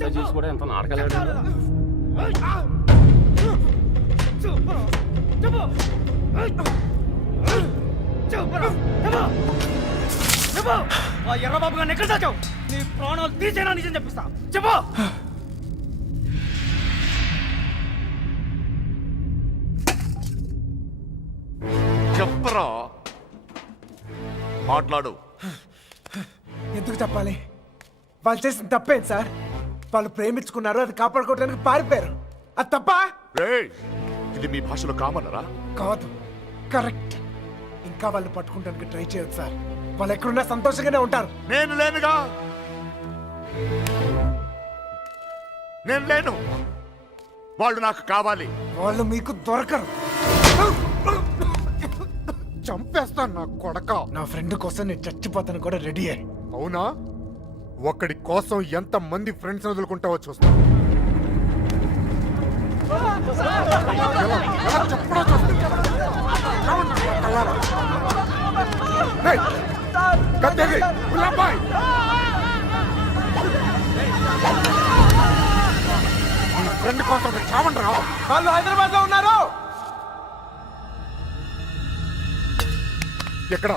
ఇంత చేసి కూడా ఎంత నాటకాలు ఎర్రబాబు గారిని ఎక్కడ దాచావు? నీ ప్రాణాలు తీసేనా నిజం చెప్పిస్తా. చెప్పు. చెప్పరా, మాట్లాడు. ఎందుకు చెప్పాలి? వాళ్ళు చేసిన తప్పేంటి సార్? వాళ్ళు ప్రేమించుకున్నారు, అది కాపాడుకోవడానికి పారిపోయారు. అది తప్ప రేయ్, ఇది మీ భాషలో కామన్నరా? కాదు, కరెక్ట్. ఇంకా వాళ్ళు పట్టుకుంటానికి ట్రై చేయొచ్చు సార్. వాళ్ళు ఎక్కడున్నా సంతోషంగానే ఉంటారు. నేను లేనుగా, నేను లేను. వాళ్ళు నాకు కావాలి. వాళ్ళు మీకు దొరకరు. చంపేస్తాను నా కొడక. నా ఫ్రెండ్ కోసం నేను చచ్చిపోతాను కూడా రెడీ అయ్యి. అవునా? ఒక్కడి కోసం ఎంత మంది ఫ్రెండ్స్ వదులుకుంటావో చూస్తా. ఫ్రెండ్ కోసం చావండి రా. వాళ్ళు హైదరాబాద్ లో ఉన్నారు. ఎక్కడ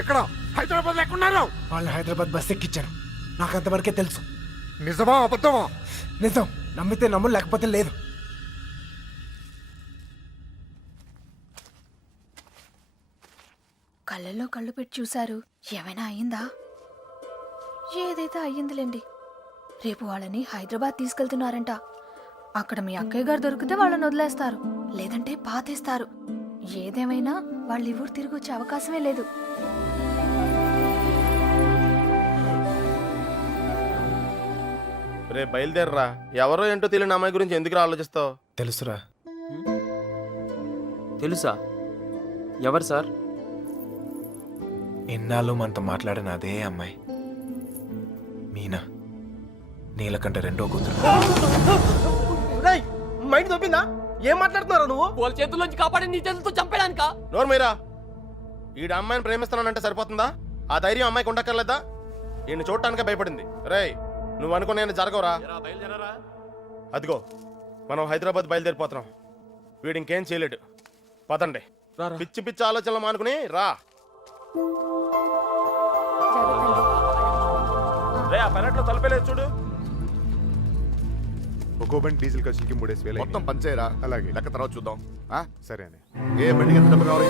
ఎక్కడ? హైదరాబాద్ ఎక్కడున్నారు? వాళ్ళు హైదరాబాద్ బస్ ఎక్కించారు. నాకు అంతవరకే తెలుసు. నిజమా అబద్ధమా? నిజం. నమ్మితే నమ్ము, లేకపోతే లేదు. కళ్ళల్లో కళ్ళు పెట్టి చూశారు. ఏమైనా అయ్యిందా? ఏదైతే అయ్యిందిలేండి. రేపు వాళ్ళని హైదరాబాద్ తీసుకెళ్తున్నారంట. అక్కడ మీ అక్కయ్య గారు దొరికితే వాళ్ళని వదిలేస్తారు, లేదంటే పాతేస్తారు. ఏదేమైనా వాళ్ళు ఈ ఊరు తిరిగి వచ్చే అవకాశమే లేదు. రే బయలుదేరరా. ఎవరో ఏంటో తెలియని అమ్మాయి గురించి ఎందుకు ఆలోచిస్తావు? తెలుసురా. తెలుసా? ఎవరు సార్? ఎన్నాళ్ళు మనతో మాట్లాడిన అదే అమ్మాయి, మీనా. నీలకంఠ రెండో కూతురు. మైండ్ తప్పిందా? ఏం మాట్లాడుతున్నారా నువ్వు? వాళ్ళ చేతుల్లోంచి కాపాడి నీ చేతులతో చంపడానికా? నోరు మీరా. ఈడ అమ్మాయిని ప్రేమిస్తున్నానంటే సరిపోతుందా? ఆ ధైర్యం అమ్మాయికి ఉండక్కర్లేదా? ఈయన చూడటానికే భయపడింది. రేయ్, నువ్వు అనుకునే జరగవురా. అదిగో మనం హైదరాబాద్ బయలుదేరిపోతున్నాం. వీడు ఇంకేం చేయలేడు. పదండి. పిచ్చి పిచ్చి ఆలోచనలు మానుకుని రా. రే, ఆ పెరట్లో తలపేలేదు చూడు. ఒక్కో బండి డీజిల్ ఖర్చులకి 3,000 మొత్తం పంచేయరా. అలాగే. లెక్క తర్వాత చూద్దాం. ఆ? సరే అని. ఏ బండికి ఎంత డబ్బు కావాలి?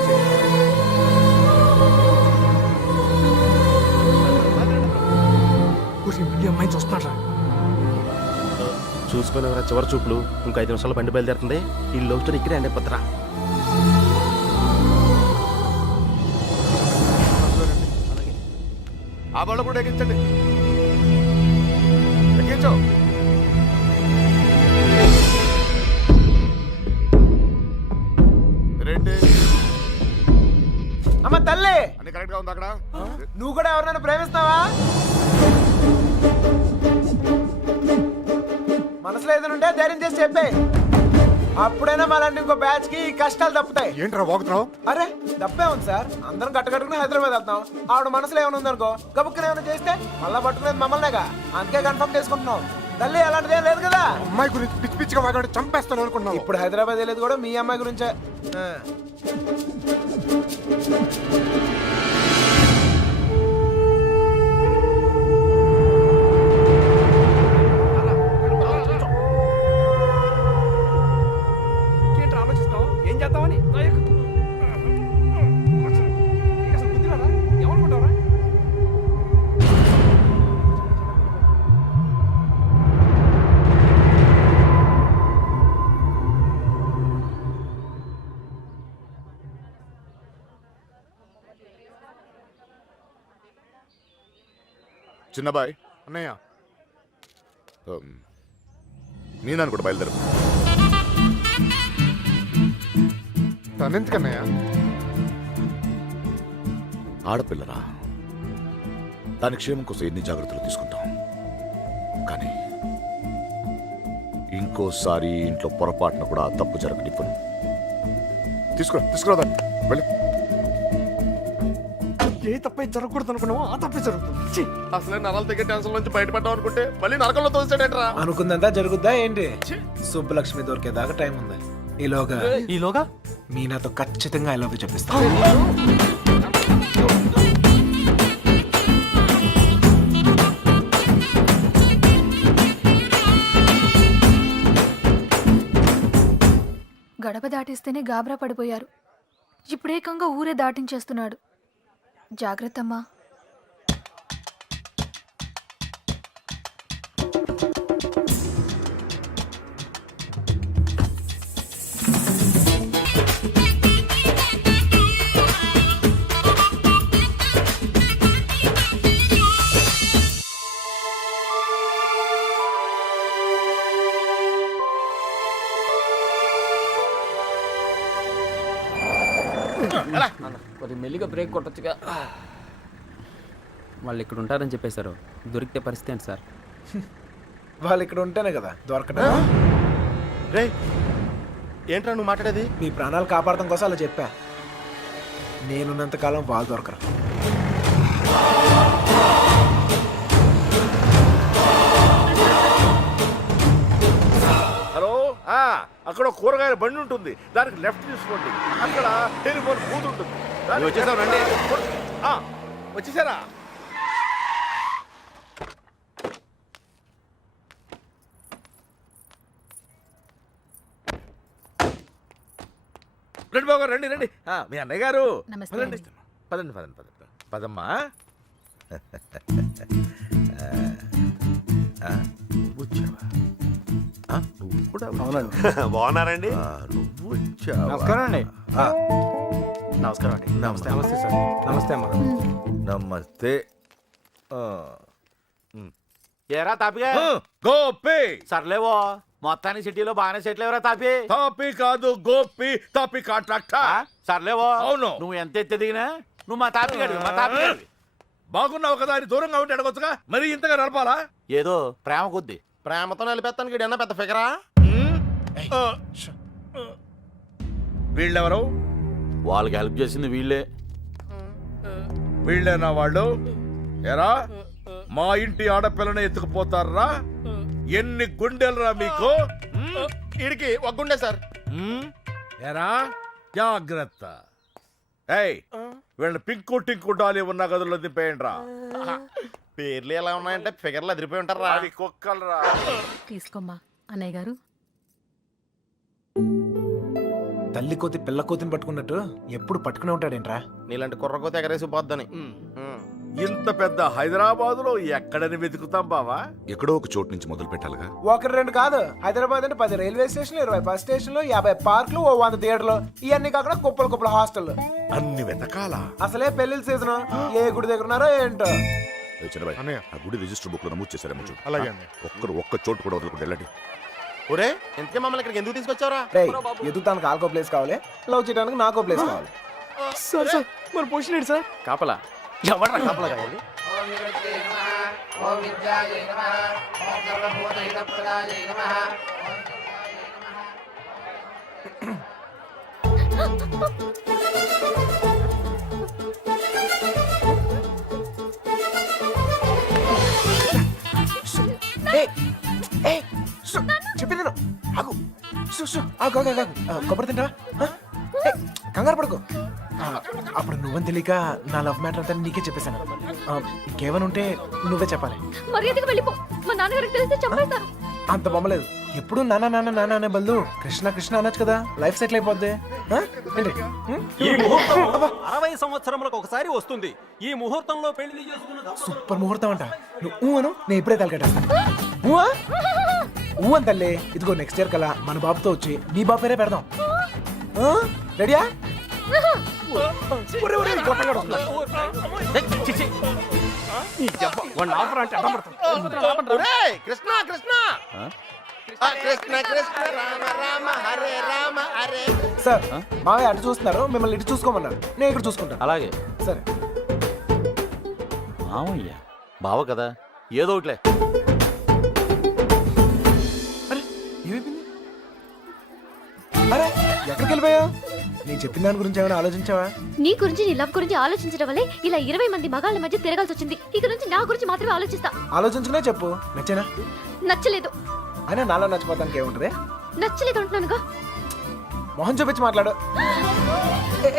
అమ్మాయి చూస్తున్నారా? చూసుకుని చివరి చూపులు. ఇంకో 5 నిమిషాలు బండి బయలుదేరుతుంది. ఈ లవ్ స్టోరీ ఇక్కడే అండి పత్రా. ఆ బళ్ళు కూడా ఎక్కించండి. ఎక్కించు. రేంటి అమ్మ తల్లి, అన్ని కరెక్ట్ గా ఉంది అక్కడ? నువ్వు కూడా ఎవరినైనా ప్రేమిస్తావా? మనసులో ఏదైనా ధైర్యం చేసి చెప్పే. అప్పుడైనా మళ్ళీ ఇంకో బ్యాచ్ కి కష్టాలు తప్పుతాయి. ఏంట్రా వాగుతున్నావు? అరే తప్పే ఉంది సార్. అందరం కట్టుకట్టుకుని హైదరాబాద్ వెళ్తాం. ఆవిడ మనసులో ఏమైనా ఉందనుకో, గబుక్కున ఏమైనా చేస్తే మళ్ళా పట్టుకునేది మమ్మల్నేగా. అందుకే కన్ఫర్మ్ చేసుకుంటున్నాం. తల్లి అలాంటిదేం లేదు కదా. అమ్మాయి గురించి పిచ్చి పిచ్చిగా వాగాడు, చంపేస్తాను అనుకున్నావు. ఇప్పుడు హైదరాబాద్ వెళ్ళేది కూడా మీ అమ్మాయి గురించే. ఆలోచిస్తావు ఏం చేద్దామని? అసలు బుద్ధి రాదా? ఏమనుకుంటావరా? చిన్నబాయ్, అన్నయ్య, నేను కూడా బయలుదేరు. తనెందుకన్నయ్య? ఆడపిల్లరా, దాని క్షేమం కోసం ఎన్ని జాగ్రత్తలు తీసుకుంటాం. కానీ ఇంకోసారి ఇంట్లో పొరపాటున కూడా తప్పు జరగనివ్వను. తీసుకురా దాన్ని వెళ్ళి. తప్పే జరగకూడదు అనుకున్నామో ఆ తప్పే జరుగుతుంది ఛీ! అసలే నరాలు తగ్గే టెన్షన్ నుంచి బయటపడ్డాం అనుకుంటే మళ్ళీ నరకంలో తోసాడేట్రా. అనుకుందంతా జరుగుద్దా ఏంటి? సుబ్బలక్ష్మి దొరికేదాకా టైం ఉంది. ఈలోగా మీనాతో ఖచ్చితంగా ఐ లవ్ యూ చెప్పిస్తా. గడప దాటిస్తేనే గాబరా పడిపోయారు. ఇప్పుడేకంగా ఊరే దాటించేస్తున్నాడు. జాగ్రత్తమ్మా. కొద్దిగా మెల్లిగా బ్రేక్ కొట్టొచ్చుగా. వాళ్ళు ఇక్కడ ఉంటారని చెప్పేశారు. దొరికితే పరిస్థితి ఏంటి సార్? వాళ్ళు ఇక్కడ ఉంటేనే కదా దొరకడం. రే ఏంట్రా నువ్వు మాట్లాడేది? మీ ప్రాణాలు కాపాడటం కోసం అలా చెప్పా. నేనున్నంత కాలం వాళ్ళు దొరకరు. హలో అక్కడ కూరగాయల బండి ఉంటుంది, దానికి లెఫ్ట్ తీసుకోండి. అక్కడ టెలిఫోన్ బూత్ ఉంటుంది. వచ్చేసావు రండి. వచ్చేసారా? రండి బాబు గారు, రండి రండి. మీ అన్నయ్య గారు నమస్తే పదండి అండి. పదండి పదండి పదండి పదమ్మా. వచ్చావా? నువ్వు కూడా బాగున్నారండి? నువ్వు వచ్చావా? నమస్కారం అండి. ఆ, నమస్కారం అండి. నమస్తే. నమస్తే సార్. నమస్తే అమ్మా. నమస్తే. ఏరా తాపిగా గోపి సర్లేవో మొత్తానికి సిటీలో బాగానే సెటిల్ ఎవరా తాపి తాపి కాదు, గోపి తాపి కాంట్రాక్టర్. సర్లేవో అవును. నువ్వు ఎంత ఎత్తి దిగినా నువ్వు మా తాపి గడివి మా తాపి గడివి బాగున్నావు కదా అని దూరంగా ఉంటే అడగొచ్చుగా, మరి ఇంతగా నడపాలా? ఏదో ప్రేమ కొద్ది ప్రేమతో నిలిపేస్తానికి వీడన్నా పెద్ద ఫిగరా? వీళ్ళెవరు? వాళ్ళకి హెల్ప్ చేసింది వీళ్ళే. వీళ్ళేనా వాళ్ళు? ఎరా మా ఇంటి ఆడపిల్లని ఎత్తుకుపోతారా? ఎన్ని గుండెలరా మీకు? వీడికి ఒగ్గుండే సార్. ఎరా జాగ్రత్త. ఏయ్ వీళ్ళని పింకు టింకు డాలి ఉన్న గదుల్లో దింపేయండి రా. పేర్లు ఎలా ఉన్నాయంటే ఫిగర్లు అదిరిపోయి ఉంటారా? అవి కుక్కలరా. తీసుకోమ్మా అన్నయ్య గారు. తల్లి కోతి పిల్ల కోతిని పట్టుకున్నట్టు ఎప్పుడు పట్టుకునే ఉంటాడేంట్రా? నీలాంటి కుర్రకోతే ఎగరేసి పోద్దని. ఇంత పెద్ద హైదరాబాద్ లో ఎక్కడని వెతుకుతాం బావా? ఎక్కడో ఒక చోటు నుంచి మొదలు పెట్టాలిగా. ఒకటి రెండు కాదు, హైదరాబాద్ అంటే 10 రైల్వే స్టేషన్లు, 20 బస్ స్టేషన్లు, 50 పార్కులు, 100 థియేటర్లు, ఇవన్నీ కాకుండా కుప్పలు కుప్పల హాస్టల్. అన్ని వెతకాలా? అసలే పెళ్లిళ్ళ సీజన్. ఏ గుడి దగ్గర ఉన్నారో ఏంటో. ఏ చిన్నబాయ్, అన్నయ్య. ఆ గుడి రిజిస్టర్ బుక్ లో నమోదు చేశారేమో చూడు. అలాగే అన్నయ్య. ఒక్క చోటు కూడా వదలకుండా వెళ్ళండి. ఒరే ఇంతకే మమ్మల్ని ఇక్కడికి ఎందుకు తీసుకొచ్చావురా? రేయ్, ఎదుగుతానికి ఆల్కో ప్లేస్ కావాలి, లవ్ చేయడానికి నాకో ప్లేస్ కావాలి. సార్ సార్ మన పొజిషన్ ఏంటి సార్? కాపలా ఎవరా కాపలా కావాలి? ఏయ్, ఏయ్, షు, చెప్పింది విను. ఆగు. షు, షు, ఆగు, ఆగు, ఆగు. కొబ్బరి తింటావా? ఏయ్, కంగారు పడుకో. అప్పుడు నువ్వని తెలియక నా లవ్ మ్యాటర్ అంతా నీకే చెప్పేశాను. ఇంకేమైనా ఉంటే నువ్వే చెప్పాలి. మర్యాదగా వెళ్ళిపో. మా నాన్నగారికి తెలిస్తే చంపేస్తారు. అంత బొమ్మలేదు. ఎప్పుడు నాన్న నాన్న నాన్న అనే బదులు కృష్ణ కృష్ణ అనొచ్చు కదా, లైఫ్ సెటిల్ అయిపోద్ది. ఏంటి? ఈ ముహూర్తం 60 సంవత్సరములకు ఒకసారి వస్తుంది. ఈ ముహూర్తంలో పెళ్లి చేసుకున్న సూపర్ ముహూర్తం అంట. నువ్వు అను, నేను ఇప్పుడే తలకెట్టేస్తాను. ఊ అని తల్లి. ఇదిగో నెక్స్ట్ ఇయర్ కల్లా మన బాబుతో వచ్చి నీ బాబు పేరే పెడదాం. రెడీయా? ఒరేయ్, కృష్ణ కృష్ణ కృష్ణ కృష్ణ రామ రామ హరే రామ హరే. సార్, మావయ్య అటు చూస్తున్నారు, మిమ్మల్ని ఇటు చూసుకోమన్నారు. నేను ఇక్కడ చూసుకుంటాను. అలాగే సరే. మామయ్య బావ కదా ఏదో ఒకట్లే. అరే ఏమైపోయింది? అరే ఎక్కడికి వెళ్ళిపోయావు? నేను చెప్పిన దాని గురించి ఏమైనా ఆలోచించావా? నీ గురించి నీ లవ్ గురించి ఆలోచించడం వల్లే ఇలా 20 మంది మగాళ్ళ మధ్య తిరగాల్సి వచ్చింది. ఇక నుంచి నా గురించి మాత్రమే ఆలోచిస్తా. ఆలోచించుకునే చెప్పు. నచ్చేనా? నచ్చలేదు. అయినా నాలో నచ్చిపోతానికి ఏముంటది? నచ్చలేదు అంటున్నానుగా. మొహం చూపించి మాట్లాడు.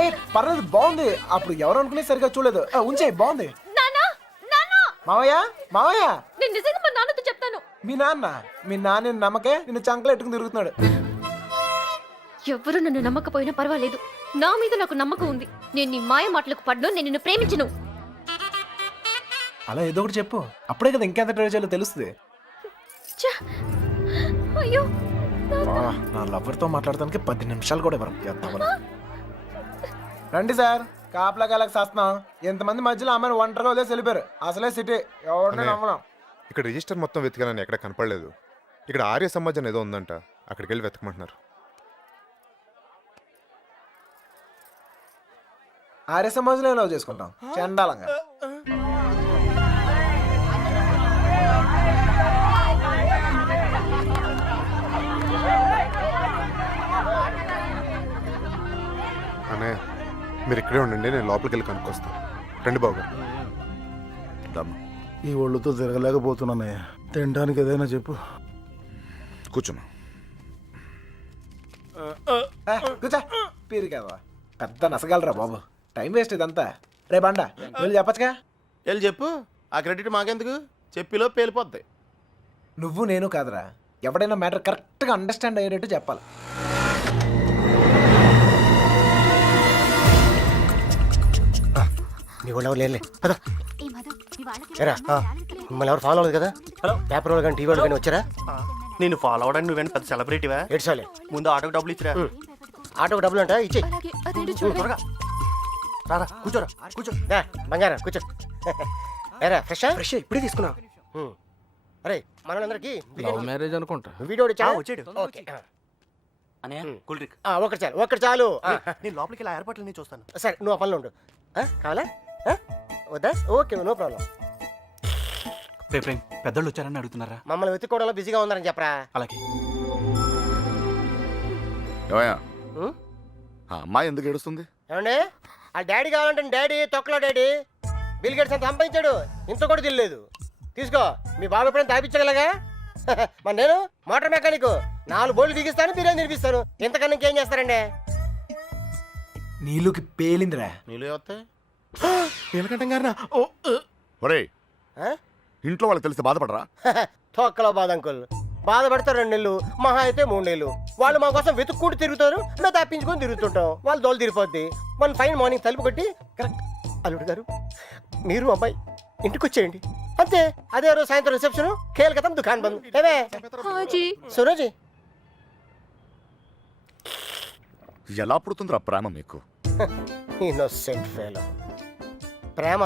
ఏ పర్లేదు, బాగుంది. అప్పుడు ఎవరు అనుకునే సరిగా చూడలేదు. ఉంచే, బాగుంది. నానా నానా మావయ్య మావయ్య, నేను నిజంగా మా నాన్నతో చెప్తాను. మీ నాన్న నమ్మకే నిన్ను చంకలు ఎట్టుకుని తిరుగుతున్నాడు. ఎవరు నన్ను నమ్మకపోయినా పర్వాలేదు, నా మీద నాకు నమ్మకం ఉంది. నేను నీ మాయ మాటలకు పడ్ను. నేను నిన్ను ప్రేమించను. అలా ఏదో ఒకటి చెప్పు, అప్పుడే కదా ఇంకెంత ట్రై చేయాలో తెలుస్తుంది. ఛ! అయ్యో నా లవర్తో మాట్లాడటానికి 10 నిమిషాలు కూడా ఇవ్వరు. రండి సార్, కాపలా కాలకు చేస్తున్నాం. ఎంతమంది మధ్యలో అమ్మాయిని ఒంటరిగా వదిలేసి వెళ్ళిపోయారు. అసలే సిటీ, ఎవరిని నమ్మలేం. ఇక్కడ రిజిస్టర్ మొత్తం వెతికానని ఎక్కడ కనపడలేదు. ఇక్కడ ఆర్య సమాజం ఏదో ఉందంట, అక్కడికి వెళ్ళి వెతకమంటున్నారు. ఆర్య సమాజంలో లవ్ చేసుకుంటాం చండాలంగా. అనే మీరు ఇక్కడే ఉండండి, నేను లోపలికి వెళ్ళి కనుక్కొస్తాను. రండి బాబు గారు. ఈ ఒళ్ళుతో తిరగలేకపోతున్నానయ్యా. తినడానికి ఏదైనా చెప్పు. కూర్చున్నా. కూర్చో, పీరు కదా పెద్ద నసగలరా బాబు. టైం వేస్ట్ ఇదంతా. రే బండ, వెళ్ళి చెప్పచ్చుగా. వెళ్ళి చెప్పు. ఆ క్రెడిట్ మాకెందుకు? చెప్పిలో పేలిపోద్ది. నువ్వు నేను కాదురా, ఎవడైనా మ్యాటర్ కరెక్ట్గా అండర్స్టాండ్ అయ్యేటట్టు చెప్పాలి. మీ వాళ్ళు ఎవరు లేరులే. పద. ఏరా, మిమ్మల్ని ఎవరు ఫాలో అవ్వదు కదా? పేపర్ వాళ్ళు కానీ టీవీ వాళ్ళు కానీ వచ్చారా? నేను ఫాలో అవడానికి నువ్వేనా పెద్ద సెలబ్రిటీవా? ఏడ్చాలే. ముందు ఆటోకి డబ్బులు ఇచ్చిరా. ఆటోకి డబ్బులు అంట ఇచ్చే. అలాగే అదేంటో చూడండి. త్వరగా రారా, కూర్చోరా, కూర్చో. బంగారం కూర్చో. ఏరా, ఫ్రెషా? ఫ్రెష్ ఇప్పుడే తీసుకున్నా. అరే మనోళ్ళందరికీ లవ్ మ్యారేజ్ అనుకుంటా. వీడియో వచ్చాడు. ఓకే, అనే కూల్ డ్రింక్. ఒకటి చాలు, ఒకటి చాలు. నేను లోపలికి ఇలా ఏర్పాట్లు చూస్తాను. సరే, నువ్వు ఆ పనిలో ఉండు. కావాలా? వద్దా? Okay, no problem. పెద్దోళ్ళు వచ్చారని అడుగుతున్నారా? మమ్మల్ని వెతుక్కోవడంలో బిజీగా ఉన్నారని చెప్పరా. అలాగే. ఏమయ్యా, ఆ అమ్మాయి ఎందుకు ఏడుస్తుంది? ఏమండి, ఆ డాడీ కావాలంటే డాడీ తొక్కలో డాడీ. బిల్ గేట్స్ అంత సంపాదించాడు, ఇంత కూడా తెలియలేదు. తీసుకో, మీ బాబు ఎప్పుడైనా తాపించగలగా? మరి నేను మోటార్ మెకానిక్, 4 బోర్లు బిగిస్తాను, బిర్యానీ తినిపిస్తాను. ఇంతకన్నా ఇంకేం చేస్తారండి? నీళ్ళకి పేలిందిరా. నీళ్ళు వస్తాయి. నీలకంఠం గారినా? ఒరేయ్, ఇంట్లో వాళ్ళకి తెలిస్తే బాధపడరా? తొక్కలో బాధ అంకుల్. బాధపడతారు 2 నెలలు, మహా అయితే 3 నెలలు. వాళ్ళు మా కోసం వెతుక్కుంటూ తిరుగుతారు, మేము తప్పించుకొని తిరుగుతుంటాం. వాళ్ళు దోలు తిరిగిపోద్ది. మన ఫైన్ మార్నింగ్ తలుపు కొట్టి కరెక్ట్, అల్లుడు గారు మీరు అబ్బాయి ఇంటికి వచ్చేయండి అంతే. అదే రోజు సాయంత్రం రిసెప్షన్, కేల్కతం దుకాన్ బంద్. ఏమే హాజీ. సురోజీ, ఎలా పుడుతుందిరా ప్రేమ మీకు? Innocent fellow. ప్రేమ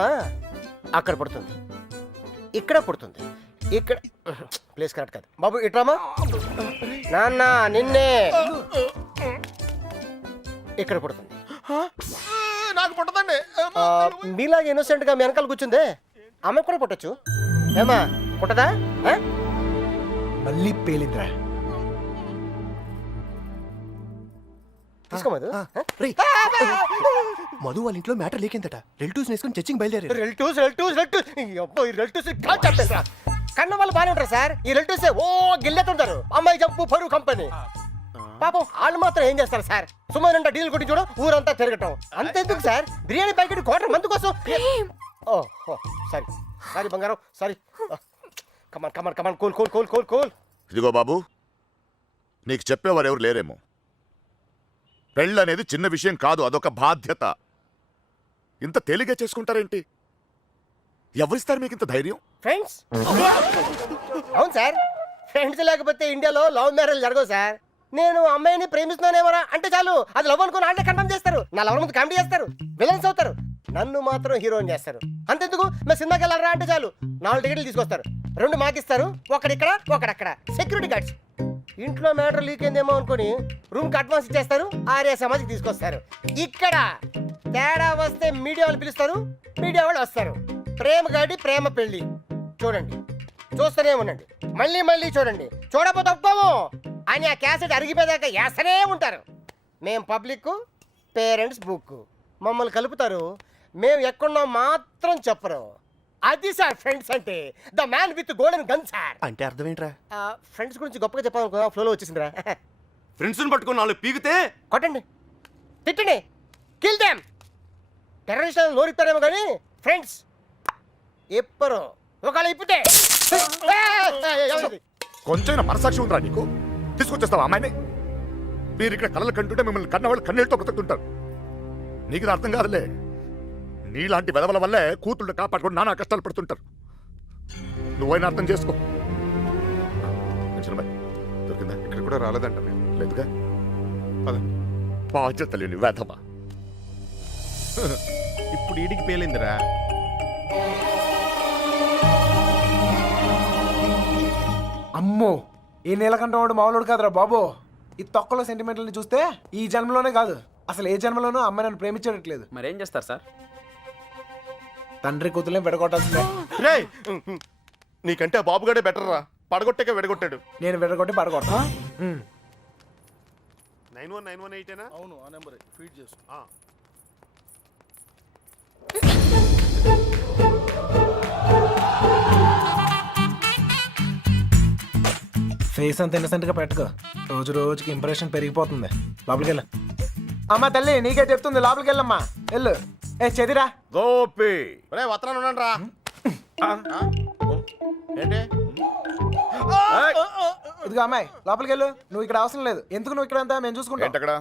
అక్కడ పుడుతుంది, ఇక్కడ పుడుతుంది. ఇక్కడ ప్లేస్ కరెక్ట్ కాదు బాబు. ఇట్రామా నాన్న, నిన్నే ఇక్కడ పుడుతుంది. నాకు పుట్టదండి. మీలాగా ఇన్నోసెంట్ గా మీ వెనకాల కూర్చుందే, ఆమె కూడా పుట్టచ్చు. ఏమా పుట్టదా? మళ్ళీ పేలిందిరా. తీసుకోమదు. మధు వాళ్ళ ఇంట్లో మ్యాటర్ లేకిందట. రిలేటివ్స్ వేసుకొని చర్చింగ్ బయలుదేరారు. రిలేటివ్స్ కన్న వాళ్ళు బాగానే ఉంటారు సార్. ఈ రిలేటివ్స్ ఓ గిల్లెతుంటారు. అమ్మాయి జంపు పరువు కంపెనీ. పాపం వాళ్ళు మాత్రం ఏం చేస్తారు సార్? సుమారంట డీల్ కొట్టి చూడ ఊరంతా తిరగటం. అంతెందుకు సార్, బిర్యానీ ప్యాకెట్ క్వార్టర్ మందు కోసం. ఓ సారీ సారీ బంగారం, sorry. Come on come on come on, cool cool cool cool cool. ఇదిగో బాబు, నీకు చెప్పేవారు ఎవరు లేరేమో. పెళ్ళి అనేది చిన్న విషయం కాదు, అదొక బాధ్యత. ఇంత తేలిగ్గా చేసుకుంటారేంటి? ఎవరిస్తారు మీకు ఇంత ధైర్యం? ఫ్రెండ్స్. అవును సార్, ఫ్రెండ్స్ లేకపోతే ఇండియాలో లవ్ మ్యారేజ్ జరగవు సార్. నేను అమ్మాయిని ప్రేమిస్తున్నానేమరా అంటే చాలు, అది లవ్ అనుకుని అంటే కన్ఫర్మ్ చేస్తారు. నా లవ్ ముందు కామెడీ చేస్తారు, విలన్స్ అవుతారు. నన్ను మాత్రం హీరోయిన్ చేస్తారు. అంతెందుకు, మేము సినిమాకి వెళ్ళారా అంటే చాలు 4 టికెట్లు తీసుకొస్తారు. 2 మాకిస్తారు, ఒకడిక్కడ ఒకడక్కడ. Security guards. ఇంట్లో మ్యాటర్ లీక్ అయిందేమో అనుకుని రూమ్కి అడ్వాన్స్ ఇచ్చేస్తారు, ఆర్య సమాజ్కి తీసుకొస్తారు. ఇక్కడ తేడా వస్తే మీడియా వాళ్ళు పిలుస్తారు, మీడియా వాళ్ళు వస్తారు. ప్రేమ గాడి ప్రేమ పెళ్లి చూడండి, చూస్తూనే ఉండండి, మళ్ళీ మళ్ళీ చూడండి. చూడకపోతే ఒప్పుకోము అని ఆ క్యాసెట్ అరిగిపోయాక వేస్తూనే ఉంటారు. మేం పబ్లిక్, పేరెంట్స్ బుక్ మమ్మల్ని కలుపుతారు, మేము ఎక్కడున్నాం మాత్రం చెప్పరు. అది సార్ ఫ్రెండ్స్ అంటే, the man with golden gun sir. అంటే అర్థం ఏంట్రా? ఫ్రెండ్స్ గురించి గొప్పగా చెప్పాలనుకో, ఫ్లోలో వచ్చేసిందిరా. ఫ్రెండ్స్ని పట్టుకుని నాలుగు పీకితే కొట్టండి, తిట్టండి, కిల్ దెమ్. టెర్రరిస్ట్ నోరిస్తారేమో కానీ ఫ్రెండ్స్ ఎప్పరు ఒకవేళ ఇప్పితే కొంచెం మనసాక్షి ఉందిరా నీకు? తీసుకొచ్చేస్తావా అమ్మాయిని? మీరు ఇక్కడ కళ్ళలు కంటుంటే మిమ్మల్ని కన్నవాళ్ళు కన్నీళ్ళతో బ్రతుకుతుంటారు. నీకు ఇది అర్థం కాదులే. నీలాంటి వెదవల వల్లే కూతుళ్ళు కాపాడుకొని నానా కష్టాలు పడుతుంటారు. నువ్వైనా అర్థం చేసుకో. చిన్నబాయ్ దొరికిందా? ఇక్కడ కూడా రాలేదంట మేము. లేదుగా. పద. బాధ్యత లేని వేధవా. ఇప్పుడు ఈడికి పేలిందిరా. అమ్మో, ఈ నీలకంఠం వాడు మామూలుడు కాదురా బాబు. ఈ తొక్కలో సెంటిమెంట్లని చూస్తే ఈ జన్మలోనే కాదు, అసలు ఏ జన్మలోనూ అమ్మాయి నన్ను ప్రేమించట్లేదు. మరేం చేస్తారు సార్? తండ్రి కూతుర్లే విడగొట్టాల్సిందే. రేయ్, నీకంటే ఆ బాబుగాడే బెటర్ రా. పడగొట్టాక విడగొట్టాడు. నేను విడగొట్టి పడగొట్టా. 91918 అవును, ఆ నెంబర్ ఫీడ్ చేసు. ఫేస్ అంత ఇన్నసెంట్ గా పెట్టుకో, రోజు రోజుకి ఇంప్రెషన్ పెరిగిపోతుంది. లోపలికి వెళ్ళు. అమ్మా తల్లి నీకే చెప్తుంది, లోపలికి వెళ్ళమ్మా. వెళ్ళు. ఏ చెదిరా గోపి రే వత్రాన్ని ఉన్నాను రా. ఏంటి? ఇదిగో అమ్మాయి లోపలికి వెళ్ళు. నువ్వు ఇక్కడ అవసరం లేదు. ఎందుకు నువ్వు ఇక్కడ అంతా మేము చూసుకుంటాం. ఏంటక్కడ?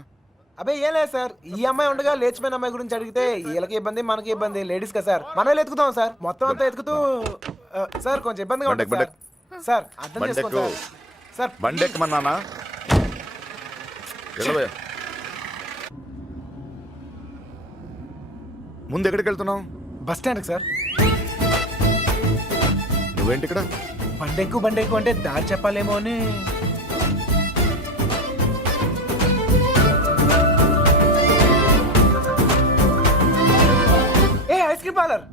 అబ్బాయి ఏం లేదు సార్, ఈ అమ్మాయి ఉండగా లేచిపోయిన అమ్మాయి గురించి అడిగితే వీళ్ళకి ఇబ్బంది మనకి ఇబ్బంది. లేడీస్ కదా సార్, మనమే ఎత్తుకుతాం సార్. మొత్తం అంతా ఎత్తుకుతూ సార్ కొంచెం ఇబ్బందిగా ఉంటుంది సార్. సార్ అర్థం చేసుకో సార్. సార్ బండెక్కమన్నానా? ముందు ఎక్కడికి వెళ్తున్నావు? బస్ స్టాండ్కి సార్. నువ్వేంటి ఇక్కడ? బండెక్కు అంటే దారి చెప్పాలేమో అని. ఏ ఐస్ క్రీమ్ పార్లర్,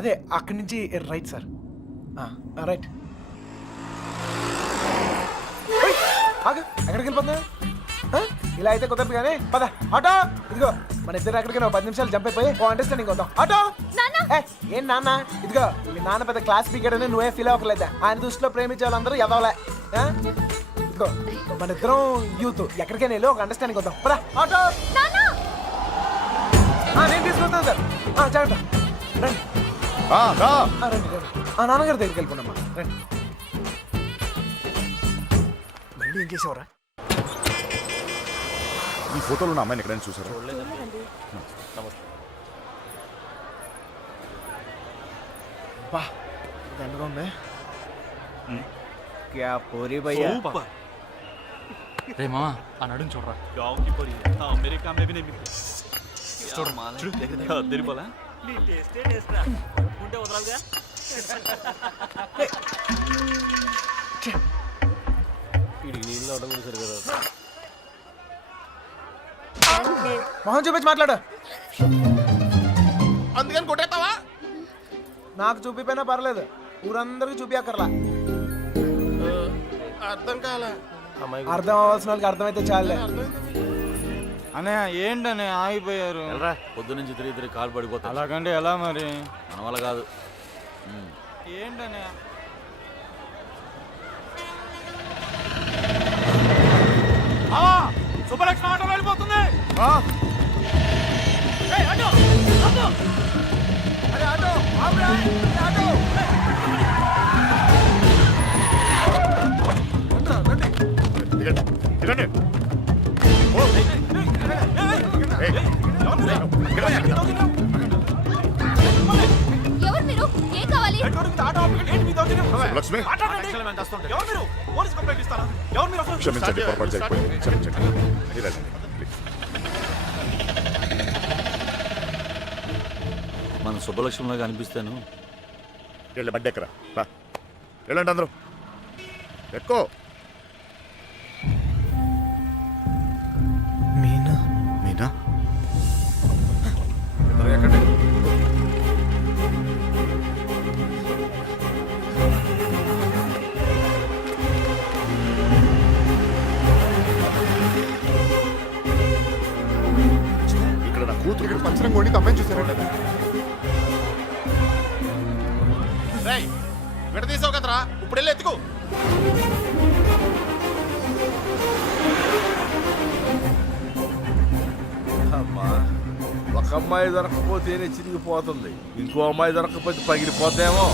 అదే అక్కడి నుంచి రైట్ సార్. రైట్. ఆగు, ఎక్కడికి వెళ్ళిపోతున్నా? ఇలా అయితే కుదరదు కానీ పద. ఆటో ఇదిగో, మన ఇద్దరు ఎక్కడికైనా 10 నిమిషాలు జంప్ అయిపోయి అండర్స్టాండింగ్ వద్దాం. ఆటో. ఏం నాన్న? ఇదిగో మీ నాన్న పెద్ద క్లాస్ స్పీకర్ అని నువ్వే ఫీల్ అవ్వలేదా? ఆయన దృష్టిలో ప్రేమించే వాళ్ళందరూ ఎదవలే. ఇదిగో మన ఇద్దరం యూత్, ఎక్కడికైనా వెళ్ళి ఒక అండర్స్టాండింగ్ వద్దాం. పద ఆటో. నేను తీసుకొస్తాను సార్. జాగ్రత్త. రండి రండి రండి. నాన్నగారి దగ్గరికి వెళ్ళిపోనమ్మా. రండి. మళ్ళీ ఏం చేసేవరా? ఈ ఫోటోలో ఉన్న అమ్మాయిని ఎక్కడైనా చూసారా? బా దండగా ఉంది. రే మామా ఆ నడుం చూడరా. మొహం చూపించి మాట్లాడు. అందుకని కొట్టేస్తావా? నాకు చూపిపోయినా పర్లేదు, ఊరందరికి చూపించక్కర్లా. అర్థం కాలే. అర్థం అవ్వాల్సిన వాళ్ళకి అర్థమైతే చాలే. అనే ఏంటనే ఆగిపోయారు? పొద్దు నుంచి తిరిగి కాలు పడిపోతా. అలాగంటే ఎలా మరి? మన వల్ల కాదు. ఏంటనే? సుబ్బలక్ష్మి ఆటో వెళ్ళిపోతుంది. ఎవరు మీరు? ఏం కావాలి? లక్ష్మి క్షమించండి, పొరపాటు జరిగిపోయింది. క్షమించండి. మీరు వెళ్ళండి, ప్లీజ్. మన సుబ్బలక్ష్మిలాగా అనిపిస్తాను. వెళ్ళి బండెక్కరా. వెళ్ళండి అందరూ, ఎక్కువ. మీనా మీనా అనవసరంగా వండి అమ్మాయిని చూసారంటే రేయ్ విడదీసావు కదరా ఇప్పుడు వెళ్ళి ఎత్తుకో. అమ్మా ఒక అమ్మాయి దొరకకపోతేనే చిరిగిపోతుంది, ఇంకో అమ్మాయి దొరకకపోతే పగిలిపోతేమో.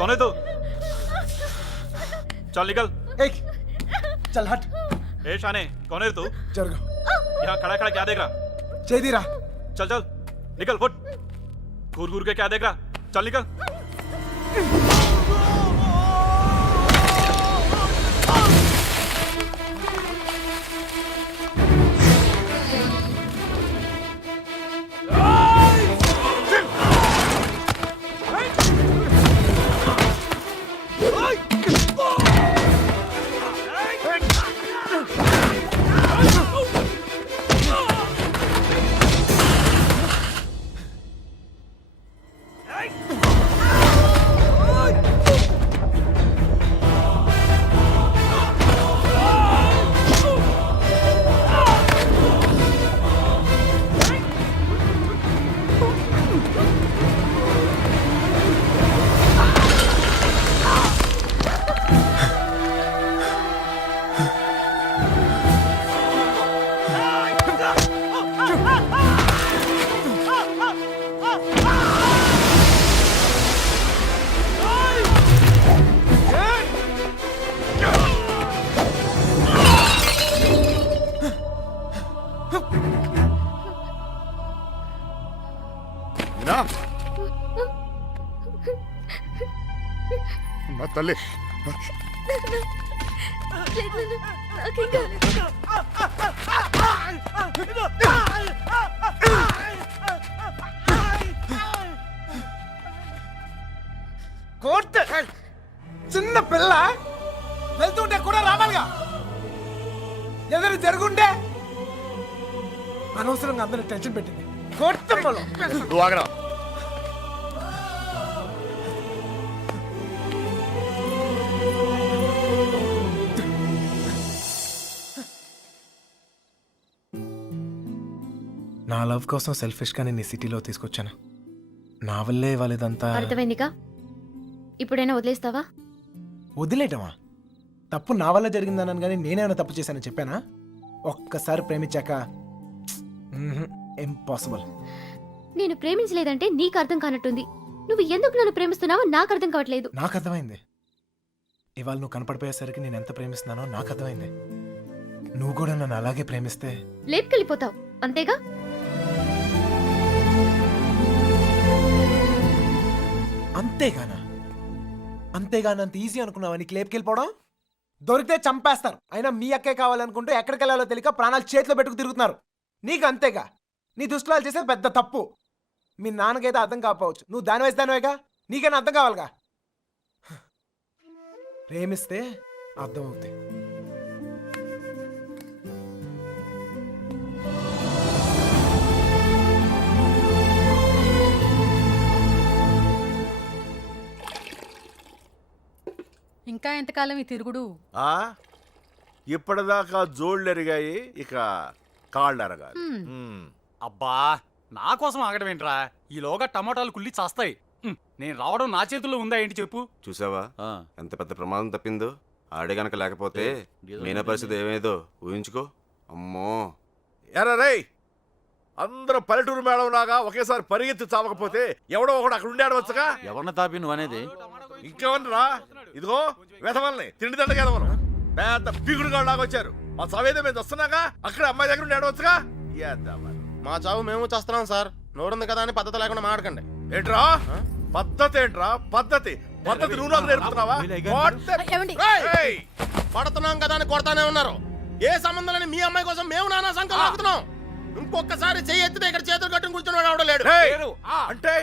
कौन है तू? चल निकल। चल हट। ए शाने, कौन है तू? जरगो। यहाँ खड़ा खड़ा क्या देख रहा? चेदीरा। चल चल निकल, फुट। घूर घूर के क्या देख रहा? चल निकल। మా తల్లి కోర్ట్ చిన్న పిల్ల వెళ్తుంటే కూడా రావాలిగా. ఏదైనా జరుగుంటే అనవసరంగా అందరూ టెన్షన్ పెట్టింది. కోర్టు నువ్వు ఆగరా. నా లవ్ కోసం సెల్ఫిష్ గా నేను ఈ సిటీలో తీసుకొచ్చాను. నా వల్లే వాళ్ళదంతా. అర్థమైందిగా? ఇప్పుడైనా వదిలేస్తావా? వదిలేయటమా? తప్పు నా వల్ల జరిగిందన్నాను కానీ నేనేమైనా తప్పు చేశానని చెప్పానా? ఒక్కసారి ప్రేమించాక ఇంపాసిబుల్. నేను ప్రేమించలేదంటే నీకు అర్థం కానట్టుంది. నువ్వు ఎందుకు నన్ను ప్రేమిస్తున్నావో నాకు అర్థం కావట్లేదు. నాకు అర్థమైంది. ఇవాళ నువ్వు కనపడిపోయేసరికి నేను ఎంత ప్రేమిస్తున్నానో నాకు అర్థమైంది. నువ్వు కూడా నన్ను అలాగే ప్రేమిస్తే లేపుకెళ్ళిపోతావు, అంతేగా? అంతేగానంత ఈజీ అనుకున్నావా నీకు లేపుకెళ్ళిపోవడం? దొరికితే చంపేస్తారు. అయినా మీ అక్కే కావాలనుకుంటూ ఎక్కడికి వెళ్ళాలో తెలియక ప్రాణాలు చేతిలో పెట్టుకు తిరుగుతున్నారు. నీకు అంతేగా. నీ దుష్టులాలు చేసేది పెద్ద తప్పు. మీ నాన్నకైతే అర్థం కాకపోవచ్చు, నువ్వు దాని వయసు దానివేగా, నీకైనా అర్థం కావాలిగా. ప్రేమిస్తే అర్థం అవుతాయి. ఇంకా ఎంతకాలం ఈ తిరుగుడు? ఇప్పటిదాకా జోళ్ళు ఎరిగాయి, ఇక కాళ్ళు ఎరగాలి. అబ్బా నా కోసం ఆగడం ఏంట్రా? ఈలోగా టమాటాలు కుళ్ళి చేస్తాయి. నేను రావడం నా చేతుల్లో ఉందా ఏంటి చెప్పు? చూసావా ఎంత పెద్ద ప్రమాదం తప్పిందో. ఆడే గనక లేకపోతే మీనా పరిస్థితి ఏమేదో ఊహించుకో. అమ్మో ఎరా రేయ్, అందరూ పల్లెటూరు మేడం లాగా ఒకేసారి పరిగెత్తి చావకపోతే ఎవడో ఒకడు అక్కడ ఉండి ఆడవచ్చుగా. ఎవరిని తాపి నువ్వు అనేది? ఇంకేమన్నా ఇదిగో వెధవల్ని తిండి దండగా ఎదవను పెద్ద పిగుడుగా లాగా వచ్చారు. మా సవేదో మేము వస్తున్నాగా, అక్కడ అమ్మాయి దగ్గర ఉండి ఆడవచ్చుగా. మా చావు మేము చేస్తున్నాం సార్. నోరుంది కదా అని పద్ధతి లేకుండా మాడకండి. ఏంట్రా పద్ధతి? ఏంట్రా పద్ధతి? పద్ధతి నువ్వు నాకు నేర్పుతున్నావా? పడుతున్నాం కదా అని కొడతానే ఉన్నారు. ఏ సంబంధం లేని మీ అమ్మాయి కోసం మేము నానా సంఖ్యలో ఆగుతున్నాం. ఇంకొకసారి చెయ్యి ఎత్తితే ఇక్కడ చేతులు కట్టుకుని కూర్చున్నాడు ఆవిడ లేడు. రేయ్, అంటే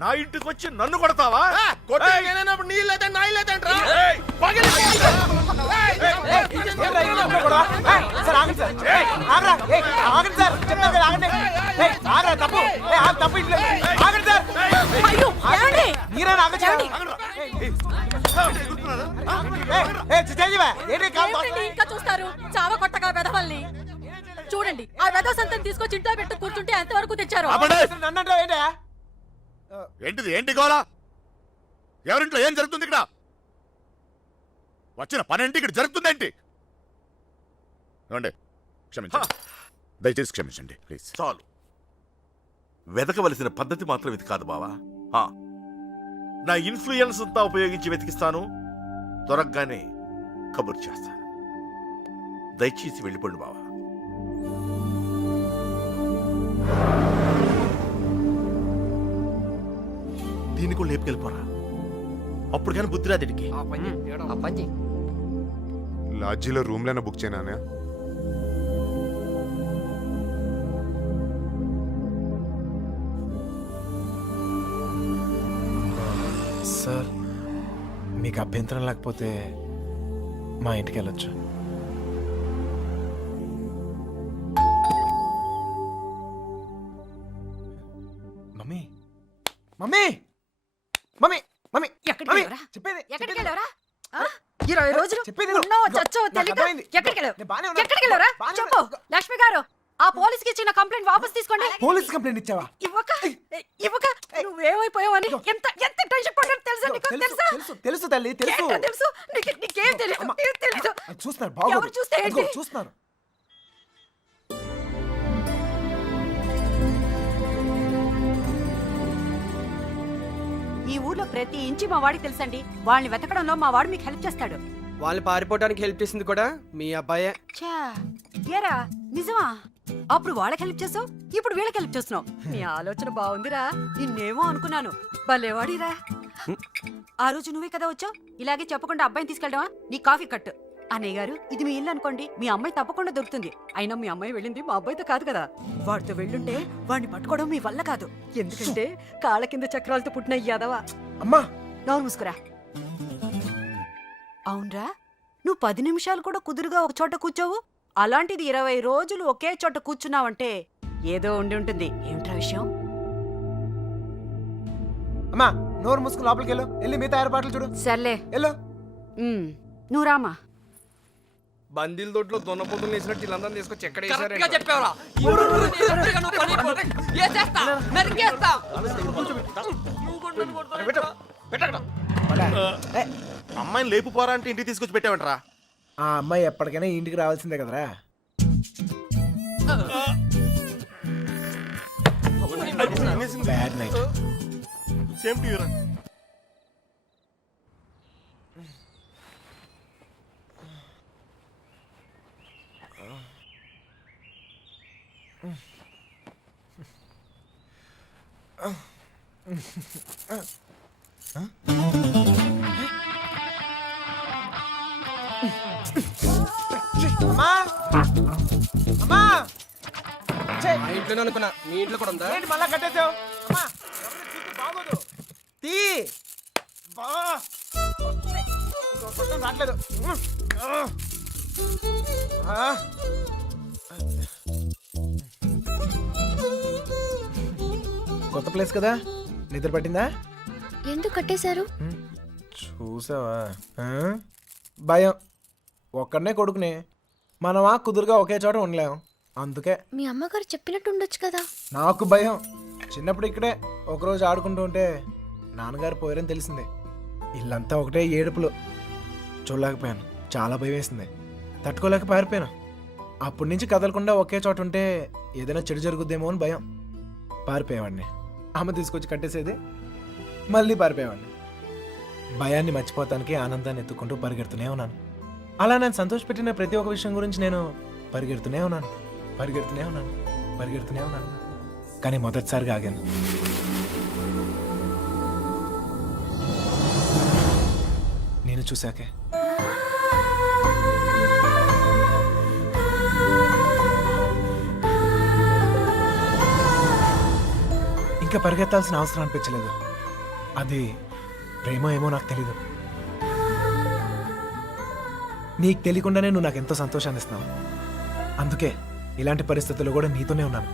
నా ఇంటికి వచ్చి నన్ను కొడతావా? కొట్టే నేనైనప్పుడు నీళ్ళు అయితే నా ఇల్లు అయితే అంటారా? సార్ ఆగండి సార్, ఆగరా, ఆగండి సార్, చెప్తాను కదా, ఆగండి, ఆగరా, తప్పు, తప్పు ఇంట్లో ఆగండి సార్, మీరే ఆగచ్చు, ఇంకా చూస్తారు చావ కొట్టగా వెధవల్ని. చూడండి ఆ వెధవ సంతని తీసుకొచ్చి ఇంట్లో పెట్టు కూర్చుంటే ఎంతవరకు తెచ్చారు. నన్నంటే ఏంటా ఏంటిది, ఏంటి గోలా? ఎవరింట్లో ఏం జరుగుతుంది ఇక్కడ? వచ్చిన పనేంటి ఇక్కడ జరుగుతుందేంటి? ఏమండి, క్షమించండి, దయచేసి క్షమించండి ప్లీజ్. చాలు, వెతకవలసిన పద్ధతి మాత్రం ఇది కాదు బావా. నా ఇన్ఫ్లుయెన్స్ అంతా ఉపయోగించి వెతికిస్తాను, త్వరగానే కబురు చేస్తాను. దయచేసి వెళ్ళిపోండి బావా. దీన్ని కూడా లేపుకెళ్ళిపోరా, అప్పుడు కానీ బుద్ధి రాదిడికి. లాడ్జీలో రూమ్లైనా బుక్ చేయనా? సార్ మీకు అభ్యంతరం లేకపోతే మా ఇంటికి వెళ్ళొచ్చు. మమ్మీ మమ్మీ మమ్మీ మమ్మీ ఎక్కడికి చెప్పేది ఎక్కడికి వెళ్ళవరా? 20 రోజులు చెప్పేది ఉన్నావో చచ్చావో తెలీదు. ఎక్కడికి వెళ్ళవరా? చెప్పు లక్ష్మి గారు, ఆ పోలీస్కి ఇచ్చిన కంప్లైంట్ వాపస్ తీసుకోండి. పోలీస్ కంప్లైంట్ ఇచ్చావా? ఇవ్వక నువ్వేమైపోయావని ఎంత ఎంత టెన్షన్ పడ్డాను తెలుసా నీకు? తెలుసా? తెలుసు తల్లి, తెలుసు. ఏంటో తెలుసు నీకేం తెలియదు. చూస్తున్నారు బాబు, ఎవరు చూస్తే ఏంటి? చూస్తున్నారు. ఈ ఊర్లో ప్రతి ఇంచి మా వాడికి తెలుసండి. వాళ్ళని వెతకడంలో మా వాడు మీకు హెల్ప్ చేస్తాడు. వాళ్ళు పారిపోవడానికి హెల్ప్ చేసింది కూడా మీ అబ్బాయే. ఏరా నిజమా? అప్పుడు వాళ్ళకి హెల్ప్ చేసావు, ఇప్పుడు వీళ్ళకి హెల్ప్ చేస్తున్నావు. నీ ఆలోచన బాగుందిరా. నిన్నేమో అనుకున్నాను, భలేవాడిరా. ఆ రోజు నువ్వే కదా వచ్చావు. ఇలాగే చెప్పకుండా అబ్బాయిని తీసుకెళ్ళడమా? నీ కాఫీ కట్టు. అన్నయ్య గారు, ఇది మీ ఇల్లు అనుకోండి, మీ అమ్మాయి తప్పకుండా దొరుకుతుంది. అయినా మీ అమ్మాయి వెళ్ళింది మా అబ్బాయితో కాదు కదా. వాడితో వెళ్ళుంటే వాడిని పట్టుకోవడం మీ వల్ల కాదు. ఎందుకంటే కాళ్ళ కింద చక్రాలతో పుట్టిన యాదవా. అమ్మా నోరు మూసుకురా. అవునరా, నువ్వు 10 నిమిషాలు కూడా కుదురుగా ఒక చోట కూర్చోవు. అలాంటిది 20 రోజులు ఒకే చోట కూర్చున్నావంటే ఏదో ఉండి ఉంటుంది. ఏమిట్రా విషయం? అమ్మా నోరు మూసుకుని లోపలికి వెళ్ళు, వెళ్ళి మిగతా ఏర్పాట్లు చూడు. సర్లే వెళ్ళు. నువ్వు రామా. బందీల దొడ్లో దొన్నపోతులు వేసినట్టు వీళ్ళందరం తీసుకొచ్చి ఎక్కడ అమ్మాయిని లేపు పోరా అంటే ఇంటికి తీసుకొచ్చి పెట్టామంటరా? ఆ అమ్మాయి ఎప్పటికైనా ఇంటికి రావాల్సిందే కదరా. Bad night. సేమ్ టు యూరా. అమ్మా అమ్మా, ఇంట్లోనే అనుకున్నా, మీ ఇంట్లో కూడా ఉందా? ఏంటి మళ్ళా కట్టేసావు? అమ్మా ఎవరిని చూస్తే బాగోదు. తీ బా రావట్లేదు. కొత్త ప్లేస్ కదా, నిద్ర పట్టిందా? ఎందుకు కట్టేశారు? చూసావా, భయం. ఒక్కడనే కొడుకునే, మనమా కుదురుగా ఒకే చోట ఉండలేం, అందుకే. మీ అమ్మగారు చెప్పినట్టు ఉండొచ్చు కదా. నాకు భయం. చిన్నప్పుడు ఇక్కడే ఒకరోజు ఆడుకుంటూ ఉంటే నాన్నగారు పోయారని తెలిసింది. ఇల్లంతా ఒకటే ఏడుపులు. చూడలేకపోయాను, చాలా భయం వేసింది. తట్టుకోలేక పారిపోయాను. అప్పటి నుంచి కదలకుండా ఒకే చోట ఉంటే ఏదైనా చెడు జరుగుద్దేమో అని భయం. పారిపోయేవాడిని. అమ్మ తీసుకొచ్చి కట్టేసేది, మళ్ళీ పారిపోయేవాడిని. భయాన్ని మర్చిపోతానికి ఆనందాన్ని ఎత్తుకుంటూ పరిగెడుతూనే ఉన్నాను. అలా నేను సంతోషపెట్టిన ప్రతి ఒక్క విషయం గురించి నేను పరిగెడుతూనే ఉన్నాను. కానీ మొదటిసారిగా ఆగాను. నేను చూశాకే. ఇంకా పరిగెత్తాల్సిన అవసరం అనిపించలేదు. అది ప్రేమ ఏమో నాకు తెలీదు. నీకు తెలియకుండానే నువ్వు నాకు ఎంతో సంతోషాన్ని ఇస్తున్నావు. అందుకే ఇలాంటి పరిస్థితుల్లో కూడా నీతోనే ఉన్నాను.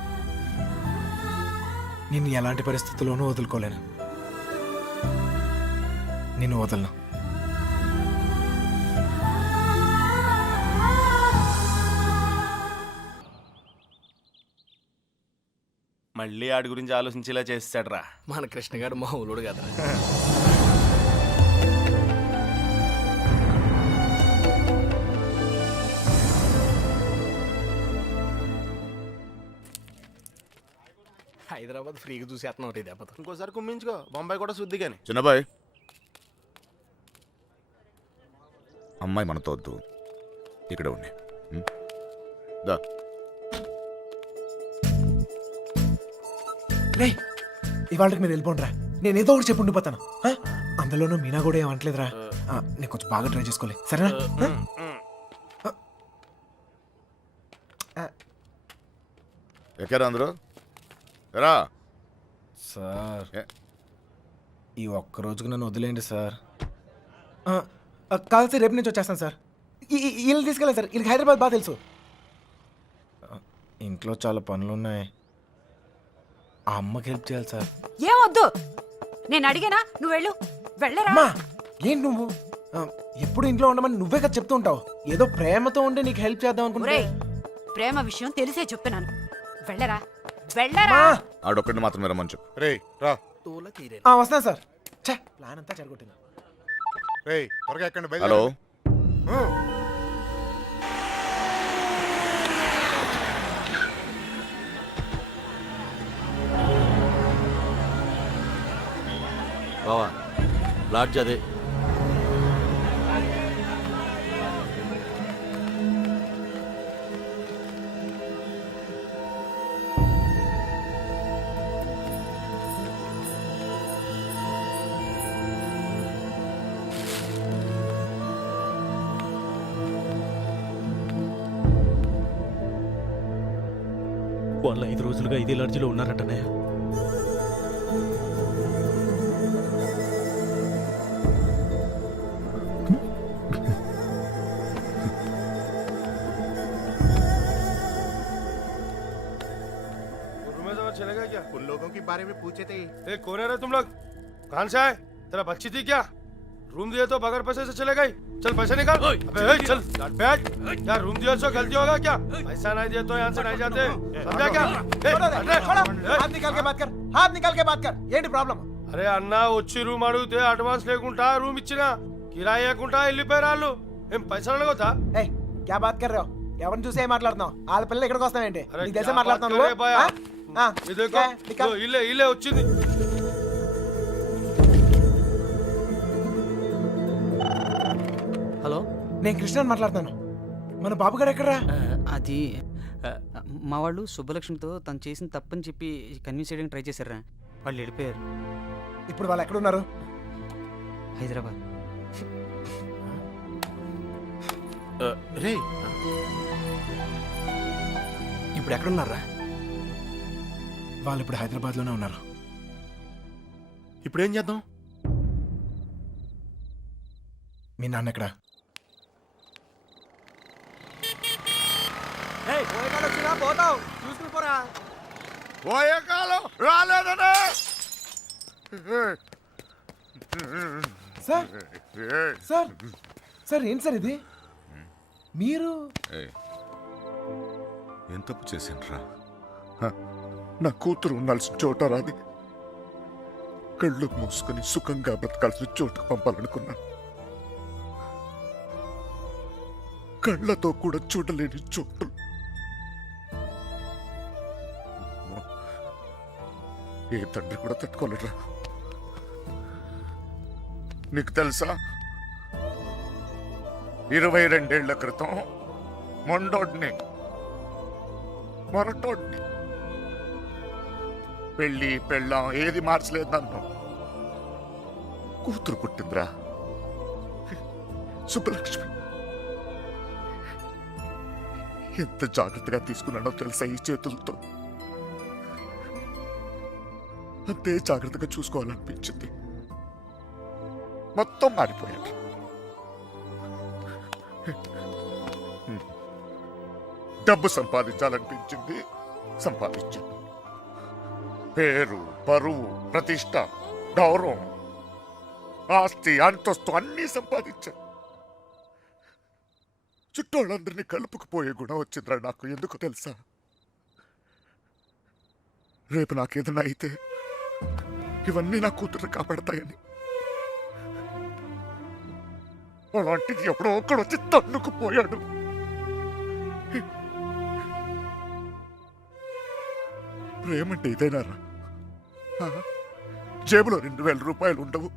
నిన్ను ఎలాంటి పరిస్థితుల్లోనూ వదులుకోలేను. నిన్ను వదలను. మళ్ళీ ఆడి గురించి ఆలోచించేలా చేస్తాడ్రా. మన కృష్ణ గారు మా ఊళ్ళోడు కదా. హైదరాబాద్ ఫ్రీగా చూసేస్తున్నావు ఇది దెబ్బతో. ఇంకోసారి కుమ్మించుకో, బొంబాయి కూడా శుద్ధి కానీ. చిన్నబాయ్, అమ్మాయి మనతో వద్దు, ఇక్కడ ఉండి. దా. రే, ఇవాళకి మీరు వెళ్ళిపోండిరా. నేను ఏదో ఒకటి చెప్పి ఉండిపోతాను. అందులోనూ మీనా కూడా ఏమంటలేదురా. నేను కొంచెం బాగా ట్రై చేసుకోలే, సరేనా? ఎక్కారా అందరూ? ఎరా సార్, ఈ ఒక్క రోజుకు నన్ను వదిలేండి సార్. కాదు సార్, రేపు నుంచి వచ్చేస్తాను సార్. వీళ్ళు తీసుకెళ్ళాను సార్. వీళ్ళకి హైదరాబాద్ బాగా తెలుసు. ఇంట్లో చాలా పనులు ఉన్నాయి. ఆ అమ్మకి హెల్ప్ చేయాలి సార్. ఏమొద్దు, నేను అడిగానా? నువ్వు వెళ్ళు, వెళ్ళరా. అమ్మా, ఏంటి నువ్వు ఎప్పుడు ఇంట్లో ఉండమని నువ్వే కదా చెప్తూ ఉంటావు. ఏదో ప్రేమతో ఉండి నీకు హెల్ప్ చేద్దాం అనుకుంటే. ప్రేమ విషయం తెలిసే చెప్తున్నాను. వెళ్ళరా, వెళ్ళరా. ఆడొక్కడిని మాత్రమే రమ్మని చెప్పు. రే రా. వస్తాను సార్. ఛే, ప్లాన్ అంతా చెడగొట్టింది. రే త్వరగా ఎక్కండి. హలో, బావా లాడ్జ్ అదే. వాళ్ళు 5 రోజులుగా ఇదే లాడ్జిలో ఉన్నారటనే. चलेगा क्या? उन लोगों के बारे में पूछे थे. ए, कौन है रे तुम लोग? कहाँ से आए? तेरा बच्ची थी क्या? रूम दिए तो बगैर पैसे से चले गई? चल पैसे निकाल. अबे चल बैठ. क्या रूम दिया तो गलती होगा क्या? पैसा नहीं दिए तो यहाँ से नहीं जाते. समझा क्या? हाथ निकाल के बात कर. हाथ निकाल के बात कर. ఏంటి ప్రాబ్లం? అరే అన్న, వచ్చి రూమ్ అడిగితే అడ్వాన్స్ లేకుండా రూమ్ ఇచ్చినా, కిరాయి లేకుండా వెళ్ళిపోయారు వాళ్ళు. ఏం పైసలు అడగొద్దా? ఏయ్, क्या बात कर रहे हो? ఎవరిని చూసి ఏం మాట్లాడుతున్నావు? వాళ్ళ పిల్లలు ఇక్కడికి వస్తావేంటి? అరే నీకు తెలిసే क्या మాట్లాడుతున్నావు बात कर रहे నువ్వు? भैया? ये देखो, निकाल. ఇల్లే ఇల్లే వచ్చింది. హలో, నేను కృష్ణని మాట్లాడుతాను. మన బాబు గారు ఎక్కడరా? అది మా వాళ్ళు సుబ్బలక్ష్మితో తను చేసిన తప్పని చెప్పి కన్విన్స్ చేయడానికి ట్రై చేశారా. వాళ్ళు వెళ్ళిపోయారు. ఇప్పుడు వాళ్ళు ఎక్కడున్నారు? హైదరాబాద్. రే, ఇప్పుడు ఎక్కడున్నారా? వాళ్ళు ఇప్పుడు హైదరాబాద్లోనే ఉన్నారు. ఇప్పుడు ఏం చేద్దాం? మీ నాన్న ఎక్కడ? పోతావు, చూసుకుని పోరా. పోయే కాలం రాలేదనే. సార్, సార్, సార్, ఏంటి సార్ ఇది? మీరు ఏం తప్పు చేశానురా? నా కూతురు ఉండాల్సిన చోట రాది. కళ్ళు మూసుకొని సుఖంగా బ్రతకాల్సిన చోటుకు పంపాలనుకున్నాను. కళ్ళతో కూడా చూడలేని చోటు. ఏ తండ్రి కూడా తట్టుకోలేరా. నీకు తెలుసా, 22 ఏళ్ల క్రితం మొండోడ్ని, మొరటోడ్ని, పెళ్ళి పెళ్ళాం ఏది మార్చలేదు నన్ను. కూతురు పుట్టిందిరా, సుబ్బలక్ష్మి. ఎంత జాగ్రత్తగా తీసుకున్నానో తెలుసా ఈ చేతులతో. అంతే జాగ్రత్తగా చూసుకోవాలనిపించింది. మొత్తం మారిపోయాడు. డబ్బు సంపాదించాలనిపించింది, సంపాదించాను. పేరు, పరువు, ప్రతిష్ట, గౌరవం, ఆస్తి, అంతస్తు అన్నీ సంపాదించాను. చుట్టోళ్ళందరినీ కలుపుకుపోయే గుణం వచ్చిందిరా నాకు. ఎందుకు తెలుసా? రేపు నాకేదైనా అయితే ఇవన్నీ నా కూతురు కాపాడతాయని. అలాంటిది ఎప్పుడో ఒకడు వచ్చి తన్నుకుపోయాడు. ప్రేమంటే ఇదేనారా? జేబులో 2000 రూపాయలు ఉండవు,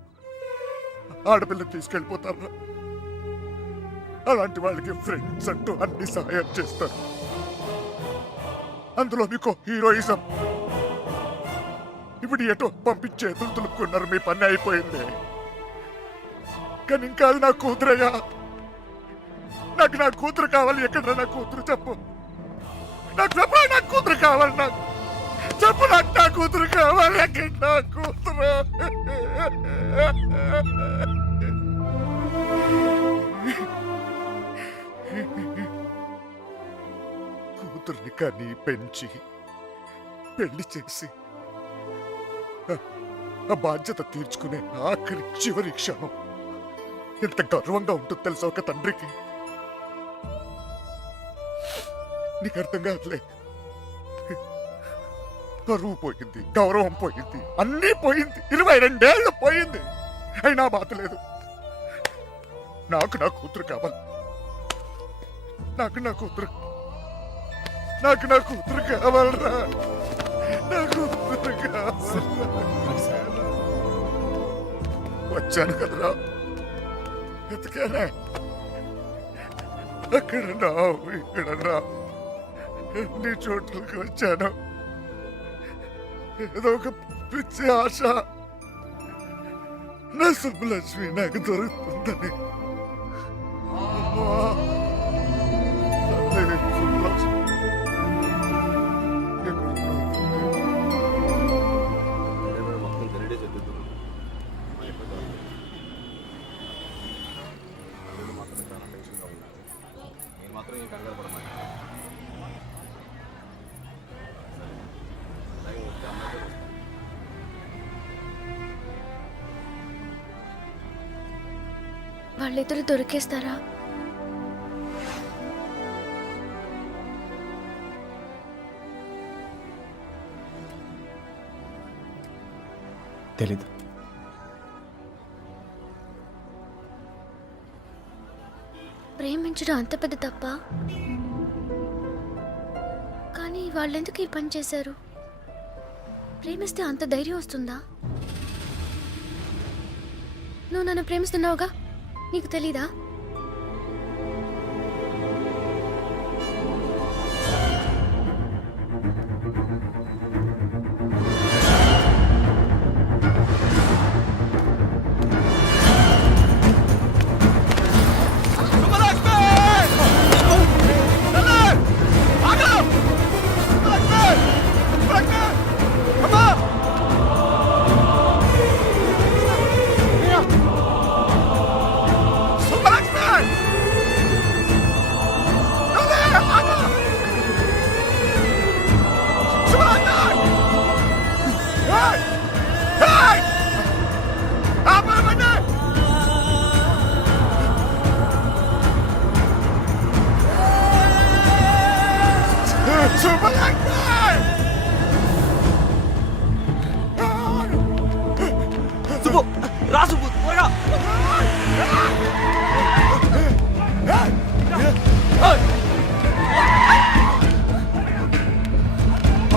ఆడపిల్ల తీసుకెళ్ళిపోతారా? అలాంటి వాళ్ళకి ఫ్రెండ్స్ అంటూ అన్ని సహాయం చేస్తారు. అందులో మీకు హీరోయిజం. ఇప్పుడు ఎటో పంపించే ఎదురు తులుక్కున్నారు, మీ పని అయిపోయింది. కానీ ఇంకా అది నా కూతురయ్యా. నాకు నా కూతురు కావాలి. ఎక్కడ నా కూతురు చెప్పు, నాకు చెప్పు. నా కూతురు కావాలి, నాకు చెప్పు. నాకు నా కూతురు కావాలి. ఎక్కడ నా కూతురు? కూతుర్ని కానీ పెంచి పెళ్లి చేసి ఆ బాధ్యత తీర్చుకునే ఆఖరి చివరి క్షణం ఎంత గర్వంగా ఉంటుంది తెలుసా ఒక తండ్రికి. నీకు అర్థం కాదులే. పరువు పోయింది, గౌరవం పోయింది, అన్నీ పోయింది. 22 ఏళ్ళు పోయింది, అయినా బాధ లేదు. నాకు నా కూతురు కావాలి. నాకు నా కూతురు కావాలరా. నా కూతురు కావాలి. వచ్చాను కదరా, ఎత్తుకానే. అక్కడ నా ఇక్కడ నా ఎన్ని చోట్లకి వచ్చాను. ఏదో ఒక పిచ్చి ఆశ, నా సుబ్బలక్ష్మి నాకు దొరుకుతుందని. సుబ్బలక్ష్మి వాళ్ళిద్దరు దొరికేస్తారా? తెలీదు. ప్రేమించడం అంత పెద్ద తప్ప? కానీ వాళ్ళెందుకు ఈ పని చేశారు? ప్రేమిస్తే అంత ధైర్యం వస్తుందా? నువ్వు నన్ను ప్రేమిస్తున్నావుగా, నీకు తెలీదా? సుబ్బు, రా సుబ్బు, త్వరగా.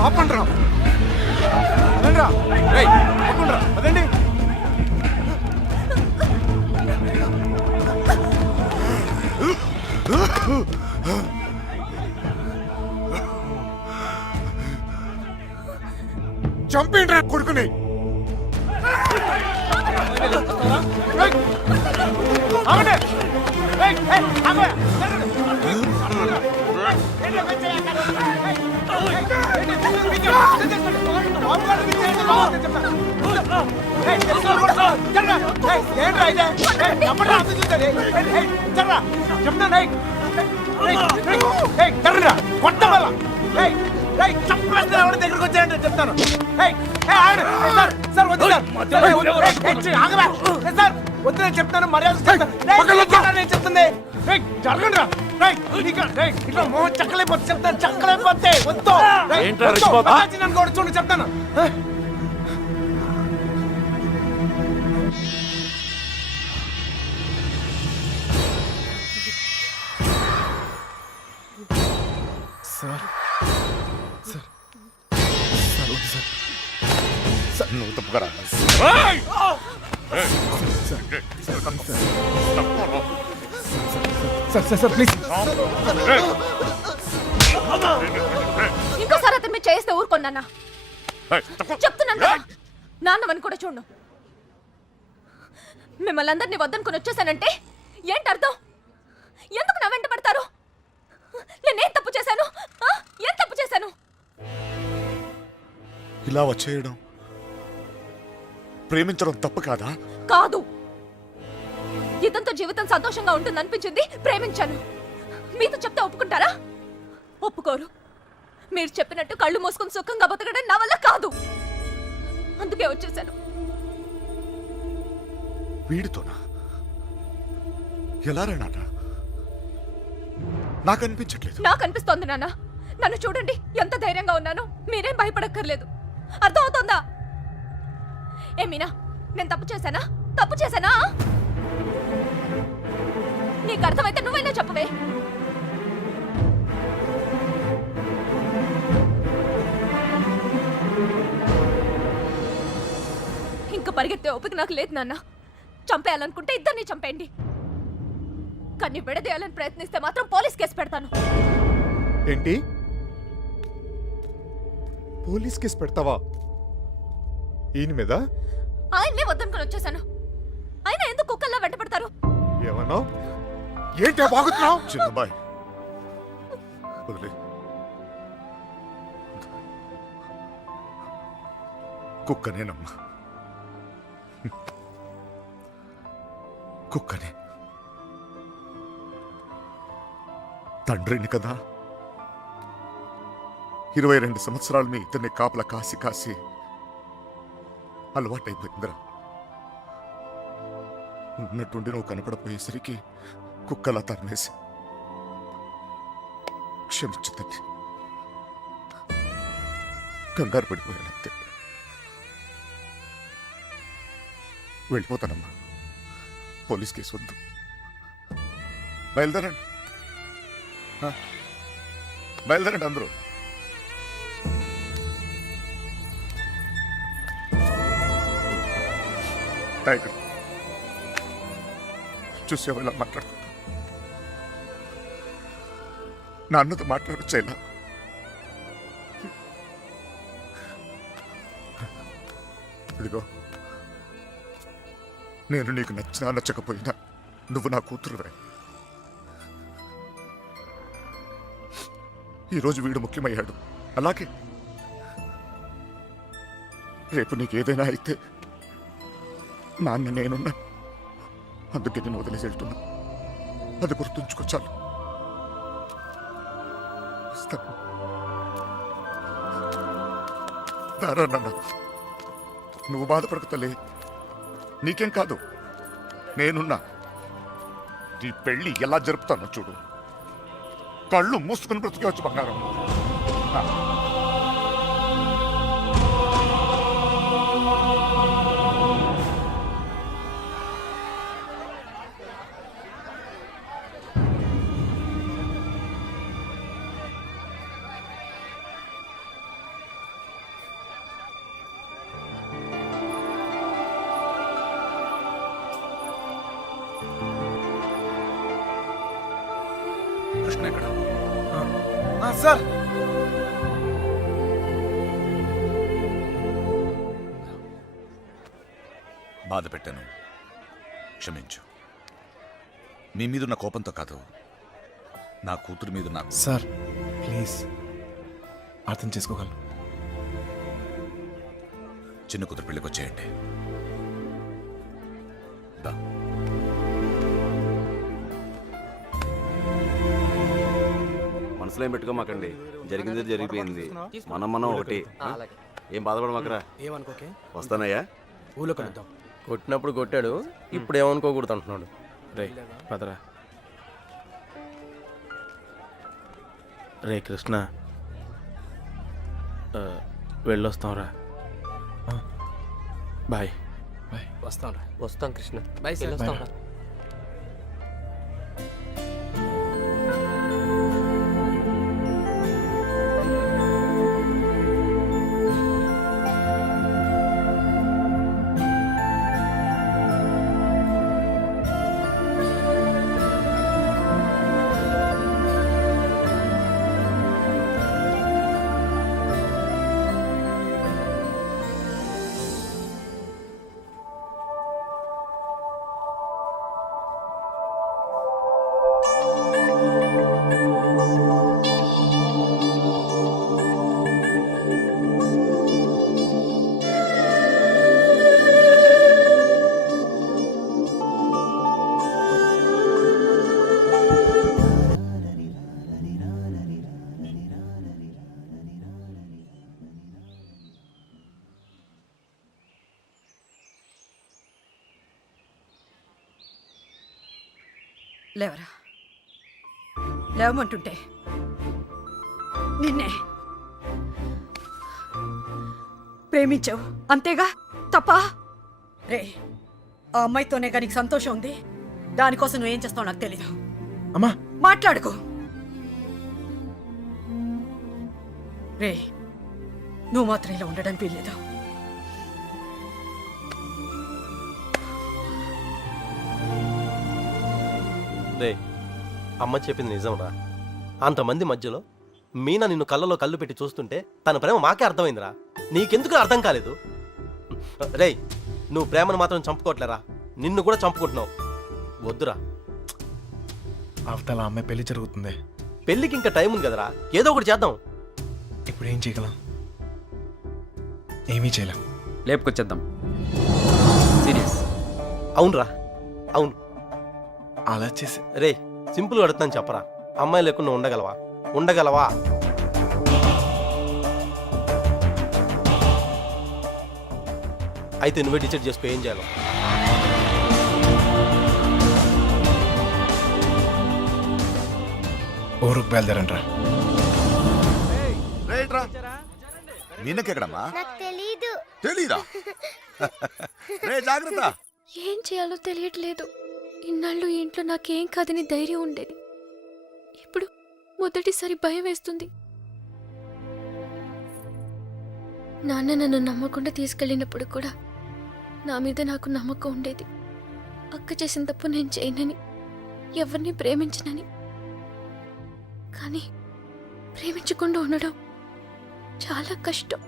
ఆపండ్రా, రండ్రా. రేయ్, ఆపండ్రా, అదండి. చంపేండ్రా కొడుకుని. ఏయ్, తెలుసుకోవాలి కొడుకో. జరగరా. ఏయ్, ఏంట్రా ఇదే? ఏయ్, ఎవడ్రా అర్థం చూస్తాడు? ఏయ్, జరగరా. చెప్తున్నాను, ఏయ్. జరగరా. కొట్టమల్లా. ఏయ్, ఏయ్, చంపేస్తే ఎవరి దగ్గరికి వచ్చాయంటే చెప్తాను. ఏయ్, ఏయ్, ఆగండి. ఏయ్, సార్ వద్దు సార్. ఏయ్, వద్దు. ఏయ్, ఆగరా. ఏయ్, సార్ వద్దు, నేను చెప్తాను, మర్యాద చెప్తాను. ఏయ్, ఏంట్రా నేను చెప్తుంది. ఏయ్, జరగండిరా. ఏయ్, ఇట్లా మోహన్ చక్కలైపోతే చెప్తాను, చక్కలైపోతే వద్దు. ఏయ్, వద్దు. బాబాజీ నన్ను కూడా చూడు చెప్తాను. సార్ సార్ సార్ వద్దు సార్. నువ్వు తప్పుకరా. Sir sir sir please. ఇంకోసారి అతను మీరు చేస్తే ఊరుకోండి చెప్తున్నాను కదా. నాన్నమని కూడా చూడు. మిమ్మల్ని అందరినీ వద్దనుకుని వచ్చేసానంటే ఏంటి అర్థం? ఎందుకు నా వెంట పడతారు? నేనేం తప్పు చేశాను? ఏం తప్పు చేశాను? ఇలా వచ్చేయడం ప్రేమించడం తప్పు కాదా? కాదు. ఇతంతో జీవితం సంతోషంగా ఉంటుంది అనిపించింది, ప్రేమించాను. మీతో చెప్తే ఒప్పుకుంటారా? ఒప్పుకోరు. మీరు చెప్పినట్టు కళ్ళు మూసుకుని సుఖంగా బతకడం నా వల్ల కాదు. అందుకే వచ్చేసాను. వీడితోనా? ఎలా రా నాన్న? నాకు అనిపించట్లేదు. నాకు అనిపిస్తోంది నాన్న. నన్ను చూడండి, ఎంత ధైర్యంగా ఉన్నాను. మీరేం భయపడక్కర్లేదు. అర్థం అవుతోందా? మీనా, నేను తప్పు చేశానా? తప్పు చేశానా? నీకు అర్థమైతే నువ్వైనా చెప్పవే. ఇంకా పరిగెత్తే ఓపిక నాకు లేదు నాన్న. చంపేయాలనుకుంటే ఇద్దరిని చంపేయండి. కానీ విడదీయాలని ప్రయత్నిస్తే మాత్రం పోలీస్ కేసు పెడతాను. ఏంటి? పోలీస్ కేసు పెడతావా ఈయన మీద? ఆయన్నే వద్దనుకుని వచ్చేసాను. ఆయన ఎందుకు కుక్కల్లా వెంట పడతారు? ఏమన్నా? ఏంటి బాగుతున్నావు? చిన్నబాయ్ వదిలే. కుక్కనేనమ్మా, కుక్కనే. తండ్రిని కదా. 22 సంవత్సరాలు మీ ఇతన్ని కాపలా కాసి కాసి అలవాటైపోయిందిరా. ఉన్నట్టుండి నువ్వు కనపడపోయేసరికి కుక్కలా తరిమేసి. క్షమించదండి, కంగారు పడిపోయానంతే. వెళ్ళిపోతానమ్మా. పోలీస్ కేసు వద్దు. బయలుదేరండి, బయలుదేరండి అందరూ. టైగర్ చూసేవా ఇలా మాట్లాడుకుంటా? నాన్నతో మాట్లాడొచ్చా ఇలా? ఇదిగో, నేను నీకు నచ్చినా నచ్చకపోయినా నువ్వు నా కూతురువే. ఈరోజు వీడు ముఖ్యమయ్యాడు, అలాగే రేపు నీకు ఏదైనా అయితే నాన్న నేనున్నా. అందుకే నేను వదిలేసి వెళ్తున్నా. అది గుర్తుంచుకో చాలు. దారా నాన్న, నువ్వు బాధపడకు తల్లి. నీకేం కాదు, నేనున్నా. నీ పెళ్ళి ఎలా జరుపుతానో చూడు. కళ్ళు మూసుకుని బ్రతికేవచ్చు బంగారం. కృష్ణ ఎక్కడ? సార్ బాధ పెట్టాను, క్షమించు. మీ మీదున్న కోపంతో కాదు, నా కూతురు మీద నాకు. సార్ ప్లీజ్ అర్థం చేసుకోగలను. చిన్న కూతురు పెళ్ళికి వచ్చేయండి. దా. మనసులో ఏం పెట్టుకోమాకండి, జరిగింది జరిగిపోయింది. మనం ఒకటి. ఏం బాధపడమాకరా. ఏమనుకోకే, వస్తానయ్యా. ఊళ్ళో కలుద్దాం. కొట్టినప్పుడు కొట్టాడు, ఇప్పుడు ఏమనుకోకూడదు అంటున్నాడు. రే పదరా. రే కృష్ణ, వెళ్ళొస్తాంరా. బాయ్. వస్తాం కృష్ణ. By sir. వస్తాం. లేవరా, లేవమంటుంటే నిన్నే ప్రేమించావు అంతేగా, తప్ప? రే, ఆ అమ్మాయితోనే కానీ సంతోషం ఉంది, దానికోసం నువ్వేం చేస్తావు నాకు తెలీదు. అమ్మా మాట్లాడుకో. రే, నువ్వు మాత్రం ఇలా ఉండడానికి వీల్లేదు. రే, అమ్మ చెప్పింది నిజం రా. అంతమంది మధ్యలో మీనా నిన్ను కళ్ళలో కళ్ళు పెట్టి చూస్తుంటే తన ప్రేమ మాకే అర్థమైందిరా. నీకెందుకు అర్థం కాలేదు? రే, నువ్వు ప్రేమను మాత్రం చంపుకోవట్లేరా, నిన్ను కూడా చంపుకుంటున్నావు. వద్దురా. అవతల అమ్మాయి పెళ్లి జరుగుతుంది. పెళ్ళికి ఇంకా టైం ఉంది కదరా, ఏదో ఒకటి చేద్దాం. ఇప్పుడు ఏం చేయగలం? ఏమీ చేయలేం. లేపుకొచ్చేద్దాం. సీరియస్. అవునరా, అవును. అలా చేసి రే, సింపుల్గా అడుగుతాను చెప్పరా, అమ్మాయి లేకుండా ఉండగలవా? అయితే నువ్వే డిసైడ్ చేసుకో ఏం చేయాలో. ఊరుకు బయలుదేరంట్రా. నిన్నకెక్కడమ్మా? తెలీదా? రే జాగ్రత్త. ఏం చేయాలో తెలియట్లేదు. ఇన్నాళ్ళు ఈ ఇంట్లో నాకేం కాదని ధైర్యం ఉండేది, ఇప్పుడు మొదటిసారి భయం వేస్తుంది. నాన్న నన్ను నమ్మకుండా తీసుకెళ్ళినప్పుడు కూడా నా మీద నాకు నమ్మకం ఉండేది. అక్క చేసిన తప్పు నేను చేయనని, ఎవరిని ప్రేమించనని. కానీ ప్రేమించకుండా ఉండడం చాలా కష్టం.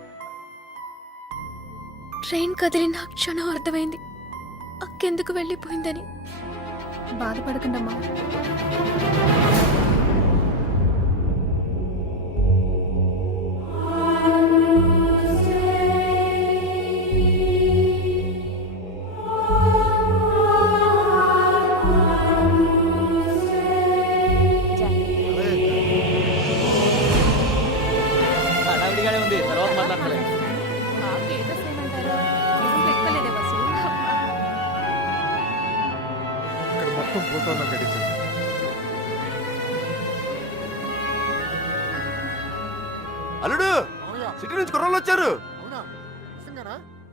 ట్రైన్ కదిలిన క్షణం అర్థమైంది అక్కెందుకు వెళ్ళిపోయిందని. బాధపడకండమ్మా. హడావిడిగానే ఉంది, తర్వాత మాట్లాడలే. ఇక్కడ మొత్తం ఫోటోలో గడిచింది. అల్లుడు, సిటీ నుంచి కుర్రోళ్ళు వచ్చారు.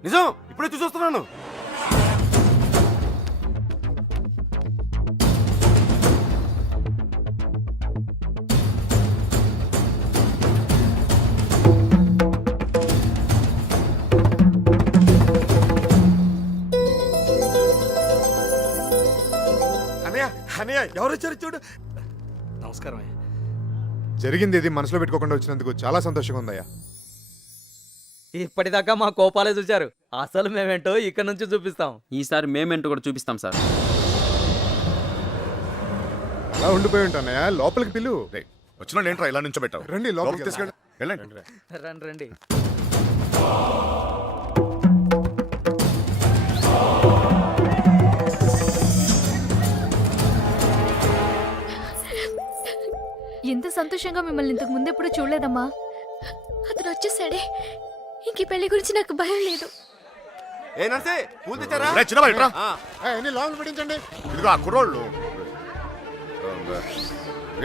నిజం, ఇప్పుడే చూసొస్తున్నాను. అనయ్య ఎవరు వచ్చారు చూడు. నమస్కారం. జరిగింది ఇది మనసులో పెట్టుకోకుండా వచ్చినందుకు చాలా సంతోషంగా ఉందయ్యా. ఇప్పటిదాకా మా కోపాలే చూశారు, అసలు మేమేంటో ఇక్కడ నుంచి చూపిస్తాం. ఈసారి మేమేంటో కూడా చూపిస్తాం సార్. అలా ఉండిపోయి ఉంటానయ్యా, లోపలికి పిలు. వచ్చిన ఏంట్రా ఇలా నుంచోబెట్టావు? రండి లోపలికి తీసుకెళ్ళి. వెళ్ళండి. రండి రండి. ఎంత సంతోషంగా మిమ్మల్ని ఇంతకు ముందెప్పుడు చూడలేదమ్మా. అతను వచ్చేసాడే. ఇంక ఈ పెళ్లి గురించి నాకు భయం లేదు. ఏ నర్సే పూలు తెచ్చారా? రే, చిన్న బయట రా. ఆ. ఎన్ని లోన్లు పెట్టించండి. ఇదిగో ఆ కుర్రోళ్ళు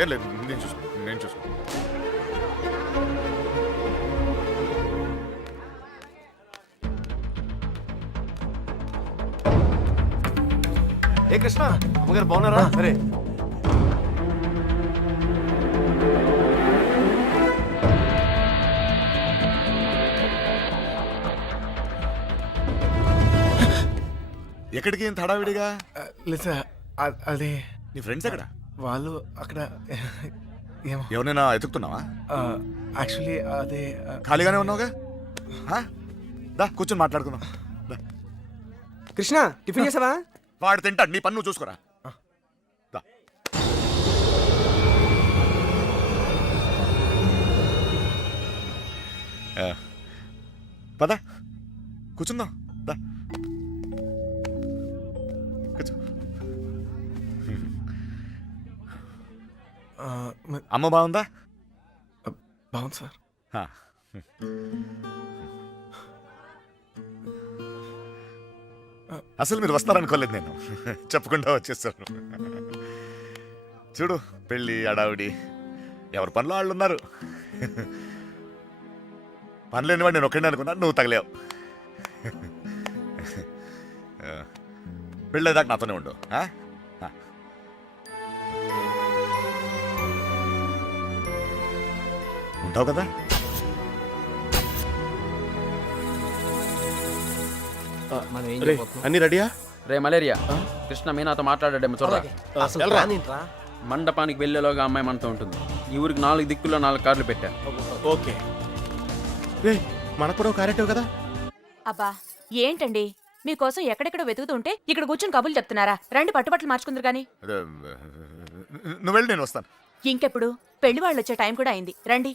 ఏం లేదు, నేను చూసుకో. ఏ కృష్ణ అమ్మగారు బాగున్నారా? సరే ఎక్కడికి ఇంత హడావిడిగా? లేదు సార్, అదే నీ ఫ్రెండ్స్ ఎక్కడ? వాళ్ళు అక్కడ ఏమో. ఎవరైనా ఎతుకుతున్నావా? యాక్చువల్లీ అదే ఖాళీగానే ఉన్నావుగా? దా కూర్చొని మాట్లాడుకుందాం. దా. కృష్ణ టిఫిన్ చేసావా? వాడు తింటాడు, నీ పన్ను నువ్వు చూసుకోరా. దా. పద కూర్చుందాం. దా కూర్చో. అమ్మ బాగుందా? బాగుంది సార్. హా. అసలు మీరు వస్తారనుకోలేదు నేను. చెప్పకుండా వచ్చేసాను. చూడు పెళ్ళి అడావిడి, ఎవరి పనులు వాళ్ళు ఉన్నారు. పని లేనివాడు నేను ఒక్కడే అనుకున్నాను, నువ్వు తగిలేవు. పెళ్ళేదాకా నాతోనే ఉండు. ఉంటావు కదా? అన్ని రెడీయా? రే మలేరియా, కృష్ణ మీనాతో మాట్లాడాడేమో చూడరా. మండపానికి వెళ్ళేలోగా అమ్మాయి మనతో ఉంటుంది. ఈ ఊరికి 4 దిక్కుల్లో 4 కార్లు పెట్టా. ఓకే. రే మనకు కూడా ఒక క్యారెక్టర్ కదా. అబ్బా ఏంటండి మీకోసం ఎక్కడెక్కడ వెతుకుతుంటే ఇక్కడ కూర్చొని కబుర్లు చెప్తున్నారా? రండి పట్టుబట్టలు మార్చుకుందరు గాని. నువ్వు వెళ్ళి నేను వస్తాను. ఇంకెప్పుడు? పెళ్లి వాళ్ళు వచ్చే టైం కూడా అయింది. రండి.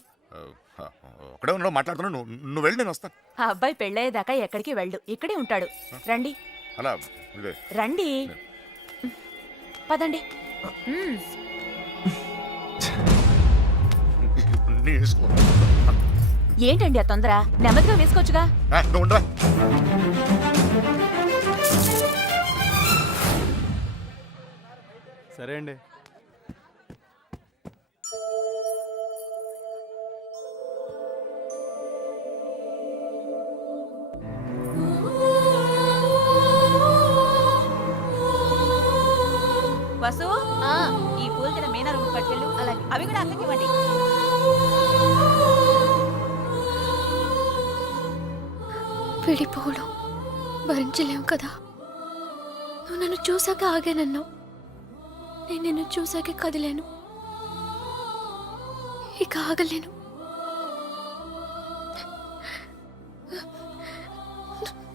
ఒకడే ఉన్నావు మాట్లాడుతున్నావు, నువ్వు వెళ్ళి నేను వస్తాను. ఆ అబ్బాయి పెళ్ళయ్యేదాకా ఎక్కడికి వెళ్ళు, ఇక్కడే ఉంటాడు. రండి అలా ఇదే రండి పదండి. నీ ఇష్టం. ఏంటండి ఆ తొందర? నెమ్మదిగా వేసుకోవచ్చుగా. నువ్వు ఉండరా. సరే అండి. వసు ఈ పూలు తిన మీనా రూమ్ పట్టుకెళ్ళు. అలాగే అవి కూడా అక్కకి ఇవ్వండి. విడిపోవడం భరించలేవు కదా. నువ్వు నన్ను చూసాక ఆగానన్నావు, నేను నిన్ను చూసాకే కదిలేను. ఇక ఆగలేను.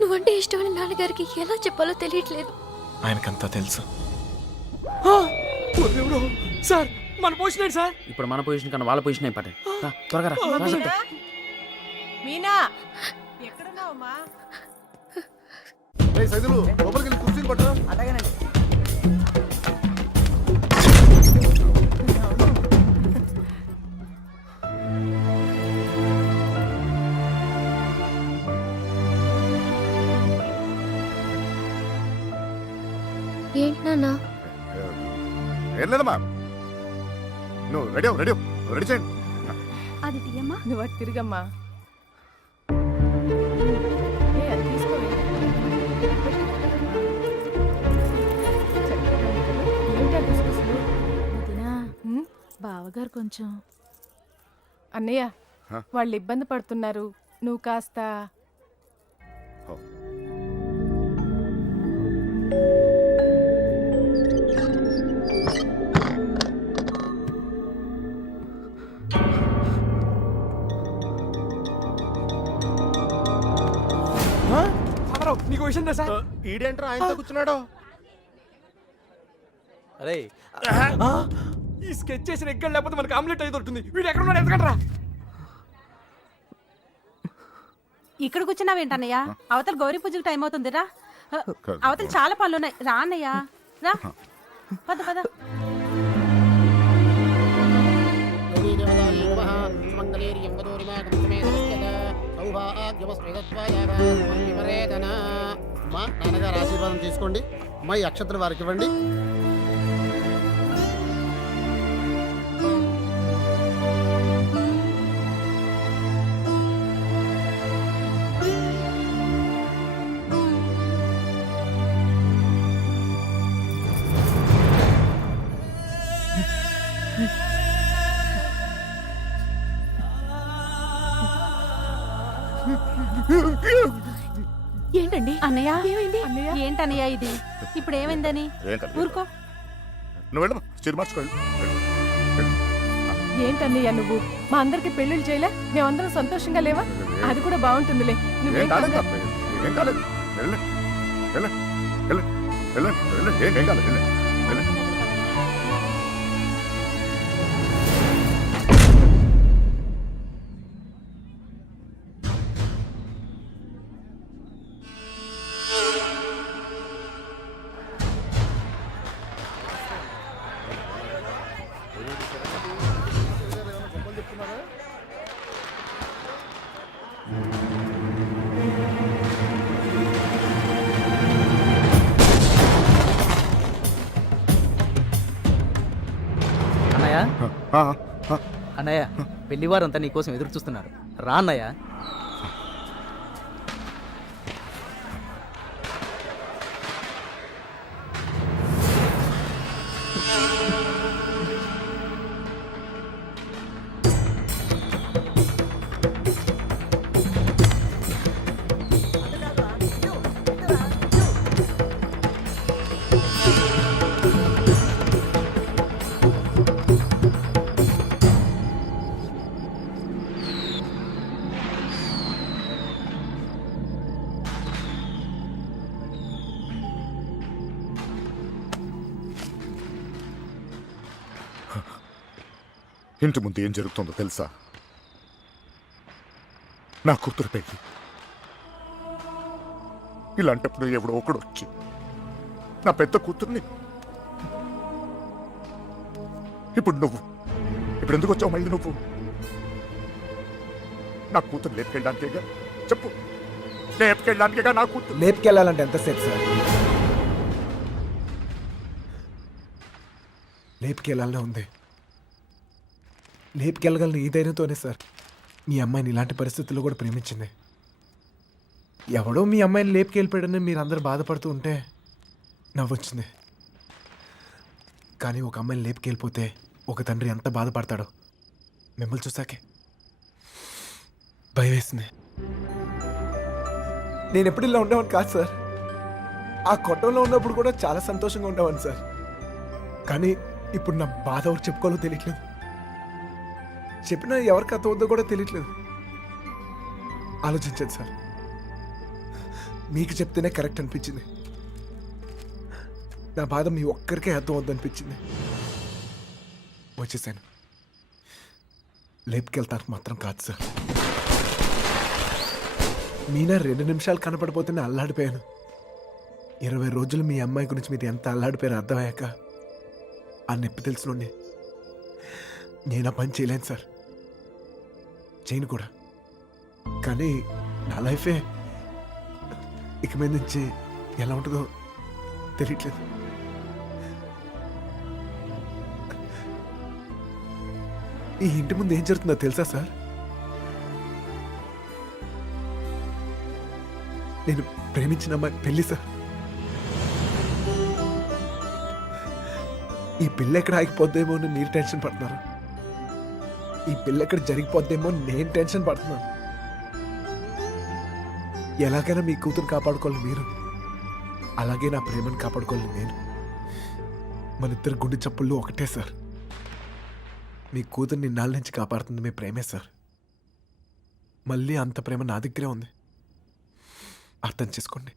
నువ్వంటే ఇష్టమని నాన్నగారికి ఎలా చెప్పాలో తెలియట్లేదు. ఆయనకంతా తెలుసు. సార్ మన పొజిషన్ ఏంటి సార్? ఇప్పుడు మన పొజిషన్ కన్నా వాళ్ళ పొజిషన్ అయిపోతాయి. త్వరగా రా. మీనా ఎక్కడున్నావమ్మా? సైదులు లోపలికి వెళ్ళి కుర్చీలు పట్టరా. అలాగేనండి. ఏంటి నాన్న? ఏం లేదమ్మా, నువ్వు రెడీ చేయండి. అది తీయమ్మా. నువ్వు అటు తిరిగమ్మా. బావగారు కొంచెం అన్నయ్య వాళ్ళు ఇబ్బంది పడుతున్నారు, నువ్వు కాస్త. నీకు విషయం తెలుసా? ఈడేంట్రా ఆయనతో కూర్చున్నాడు? అరే ఈ స్కెచ్ చేసిన ఎక్కడ లేకపోతే మనకి ఆమ్లెట్ అయితే దొరుకుతుంది. వీడు ఎక్కడ ఉన్నాడు? ఎందుకంటారా? ఇక్కడ కూర్చున్నావేంటన్నయ్య? అవతల గౌరీ పూజకు టైం అవుతుందిరా. అవతల చాలా పనులున్నాయి. రా అన్నయ్య రా. పద పద. మా నాన్నగారు ఆశీర్వాదం తీసుకోండి. మా ఈ అక్షతలు వారికి ఇవ్వండి. ఏంటండి అన్నయ్య ఏమైంది ఏంటన్నయ్య ఇది ఇప్పుడు ఏమైందని ఏం కాదు. ఊరుకో నువ్వు వెళ్ళమ్మా చీర మార్చుకోండి ఏంటన్నయ్య నువ్వు మా అందరికి పెళ్లిళ్ళు చేయలే మేమందరం సంతోషంగా లేవా అది కూడా బాగుంటుందిలే ఏం కాలేదు ఏం కాలేదు వెళ్ళండి వెళ్ళండి వెళ్ళండి వెళ్ళండి వెళ్ళండి ఏం కాలేదు వెళ్ళండి వెళ్ళండి అన్నయ్య ఆ, ఆ. అన్నయ్య పెళ్లివారంతా నీకోసం ఎదురు చూస్తున్నారు రా అన్నయ్య. ఇంటి ముందు ఏం జరుగుతుందో తెలుసా? నా కూతురు పెళ్ళి. ఇలాంటప్పుడు ఎవడో ఒకడు వచ్చి నా పెద్ద కూతుర్ని ఇప్పుడు ఎందుకు వచ్చావు మళ్ళీ నువ్వు? నా కూతురు లేపుకెళ్ళడానికేగా? చెప్పు, లేపుకెళ్ళడానికేగా నా కూతురు? లేపుకెళ్ళాలంటే ఎంతసేపు సార్? లేపుకెళ్ళాలనే ఉంది. లేపుకెళ్ళగలను ఈ ధైర్యంతోనే సార్ మీ అమ్మాయిని ఇలాంటి పరిస్థితుల్లో కూడా ప్రేమించింది. ఎవడో మీ అమ్మాయిని లేపుకెళ్ళిపోయాడని మీరు అందరూ బాధపడుతూ ఉంటే నవ్వొచ్చింది. కానీ ఒక అమ్మాయిని లేపుకెళ్ళిపోతే ఒక తండ్రి ఎంత బాధపడతాడో మిమ్మల్ని చూసాకే భయం వేసింది. నేను ఎప్పుడు ఇలా ఉండేవాడిని కాదు సార్. ఆ కొట్టంలో ఉన్నప్పుడు కూడా చాలా సంతోషంగా ఉండేవాడిని సార్. కానీ ఇప్పుడు నా బాధ ఎవరు చెప్పుకోవాలో తెలియట్లేదు. చెప్పినా ఎవరికి అర్థం అవుతుందో కూడా తెలియట్లేదు. ఆలోచించండి సార్. మీకు చెప్తేనే కరెక్ట్ అనిపించింది. నా బాధ మీ ఒక్కరికే అర్థం అవుద్దనిపించింది. వచ్చేసాను. లేపుకెళ్తానికి మాత్రం కాదు సార్. మీనా 2 నిమిషాలు కనపడిపోతేనే అల్లాడిపోయాను. 20 రోజులు మీ అమ్మాయి గురించి మీరు ఎంత అల్లాడిపోయారో అర్థమయ్యాక ఆ నొప్పి తెలుసునండి. నేను ఆ పని చేయలేను సార్, చేయను కూడా. కానీ నా లైఫే ఇక మీద నుంచి ఎలా ఉంటుందో తెలియట్లేదు. ఈ ఇంటి ముందు ఏం జరుగుతుందో తెలుసా సార్? నేను ప్రేమించిన అమ్మాయి పెళ్ళి సార్. ఈ పిల్ల ఎక్కడ ఆగిపోద్దేమో అని మీరు టెన్షన్ పడుతున్నారు. ఈ పిల్ల ఎక్కడ జరిగిపోద్దేమో నేను టెన్షన్ పడుతున్నాను. ఎలాగైనా మీ కూతురు కాపాడుకోవాలి మీరు, అలాగే నా ప్రేమను కాపాడుకోవాలి నేను. మన ఇద్దరు గుండె చప్పుళ్ళు ఒకటే సార్. మీ కూతుర్ని ఇన్నాళ్ళ నుంచి కాపాడుతుంది మీ ప్రేమే సార్. మళ్ళీ అంత ప్రేమ నా దగ్గరే ఉంది. అర్థం చేసుకోండి.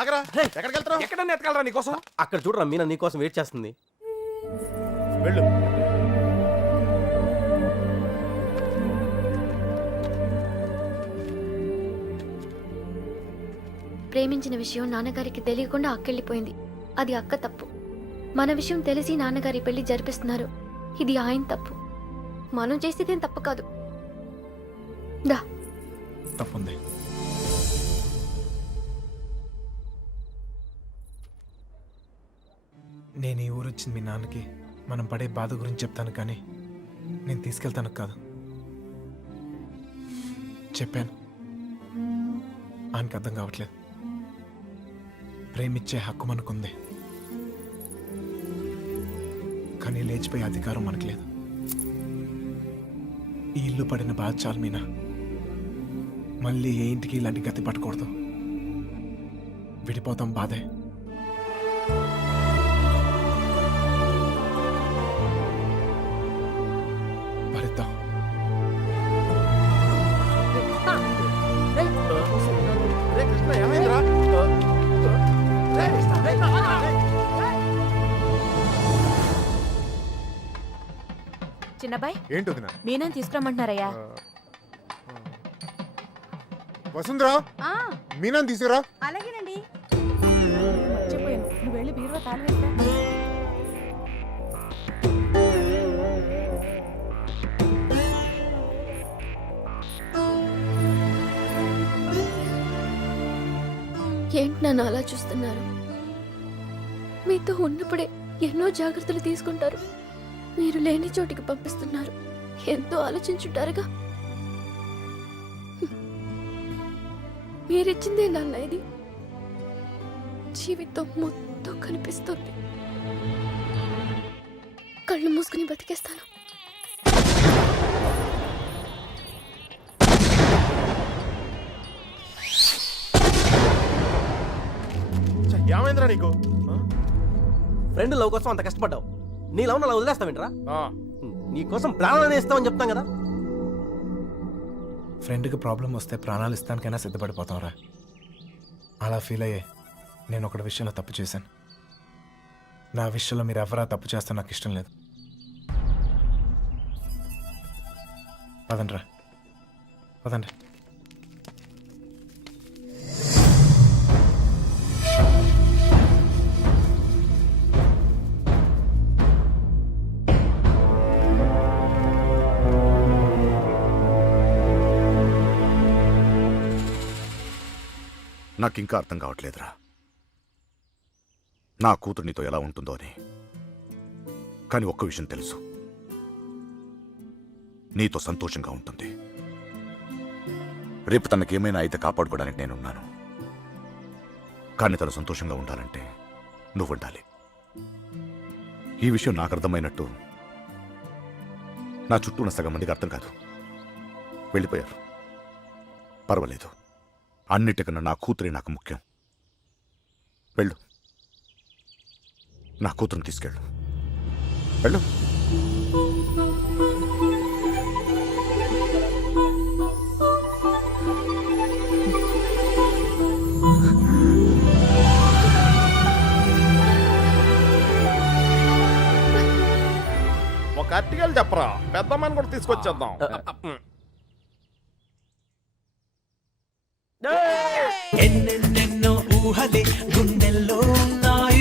ఆగరా, ఎక్కడికి వెళ్తున్నావు? ఎక్కడన్నా ఎతకాలరా నీకోసం? అక్కడ చూడరా మీనా నీకోసం వెయిట్ చేస్తుంది. వెళ్ళు. ప్రేమించిన విషయం నాన్నగారికి తెలియకుండా అక్కెళ్ళిపోయింది. అది అక్క తప్పు. మన విషయం తెలిసి నాన్నగారి పెళ్లి జరిపిస్తున్నారు. ఇది ఆయన తప్పు. మనం చేసేదేం తప్పు కాదు. దా. తప్పుంది. నేను ఈ ఊరు వచ్చింది మీ నాన్నకి మనం పడే బాధ గురించి చెప్తాను, కానీ నేను తీసుకెళ్తాను కాదు. చెప్పాను, ఆయనకి అర్థం కావట్లేదు. ప్రేమిచ్చే హక్కు మనకుంది, కానీ లేచిపోయే అధికారం మనకు లేదు. ఈ ఇల్లు పడిన బాధ చాలు మీనా. మళ్ళీ ఏ ఇంటికి ఇలాంటి గతి పట్టకూడదు. విడిపోతాం, బాధే. భరిద్దాం. రే కృష్ణ, ఏమైందిరా? చిన్నబాయ్, ఏంటి వదినా? మీనని తీసుకురమ్మంటున్నారయ్యా. వసుంధరా, మీనాన్ని తీసుకురా. అలాగేనండి. మర్చిపోయాను, నువ్వు వెళ్ళి బీరువా తాళం వేస్తా. ఏంటి నన్ను అలా చూస్తున్నారు? మీతో ఉన్నప్పుడే ఎన్నో జాగ్రత్తలు తీసుకుంటారు. మీరు లేని చోటికి పంపిస్తున్నారు. ఎంతో ఆలోచించుంటారుగా. మీరిచ్చిందే నాన్న ఇది. జీవితం మొత్తం కనిపిస్తుంది. కళ్ళు మూసుకుని బతికేస్తాను. ఏమైందిరా నీకు? ఫ్రెండ్ లవ్ కోసం అంత కష్టపడ్డావు. నీ లవ్ అలా వదిలేస్తావేంట్రా? ఆ, నీ కోసం ప్రాణాలు ఇస్తామని చెప్తాం కదా. ఫ్రెండ్కి ప్రాబ్లం వస్తే ప్రాణాలు ఇస్తానికైనా సిద్ధపడిపోతాంరా. అలా ఫీల్ అయ్యే నేను ఒకటి విషయంలో తప్పు చేశాను. నా విషయంలో మీరు ఎవరా తప్పు చేస్తే నాకు ఇష్టం లేదు. పదండ్రా, పదండి. నాకింకా అర్థం కావట్లేదురా, నా కూతురు నీతో ఎలా ఉంటుందో అని. కానీ ఒక్క విషయం తెలుసు, నీతో సంతోషంగా ఉంటుంది. రేపు తనకేమైనా అయితే కాపాడుకోవడానికి నేనున్నాను. కానీ తను సంతోషంగా ఉండాలంటే నువ్వు ఉండాలి. ఈ విషయం నాకు అర్థమైనట్టు నా చుట్టూ ఉన్న సగం మందికి అర్థం కాదు. వెళ్ళిపోయారు. పర్వాలేదు, అన్నిటికన్నా నా కూతురే నాకు ముఖ్యం. వెళ్ళు, నా కూతురుని తీసుకెళ్ళు. వెళ్ళు. ఒక అట్టికలు చెప్పరా, పెద్దమ్మని కూడా తీసుకొచ్చేద్దాం. ఎన్నెన్నెన్నో ఊహలే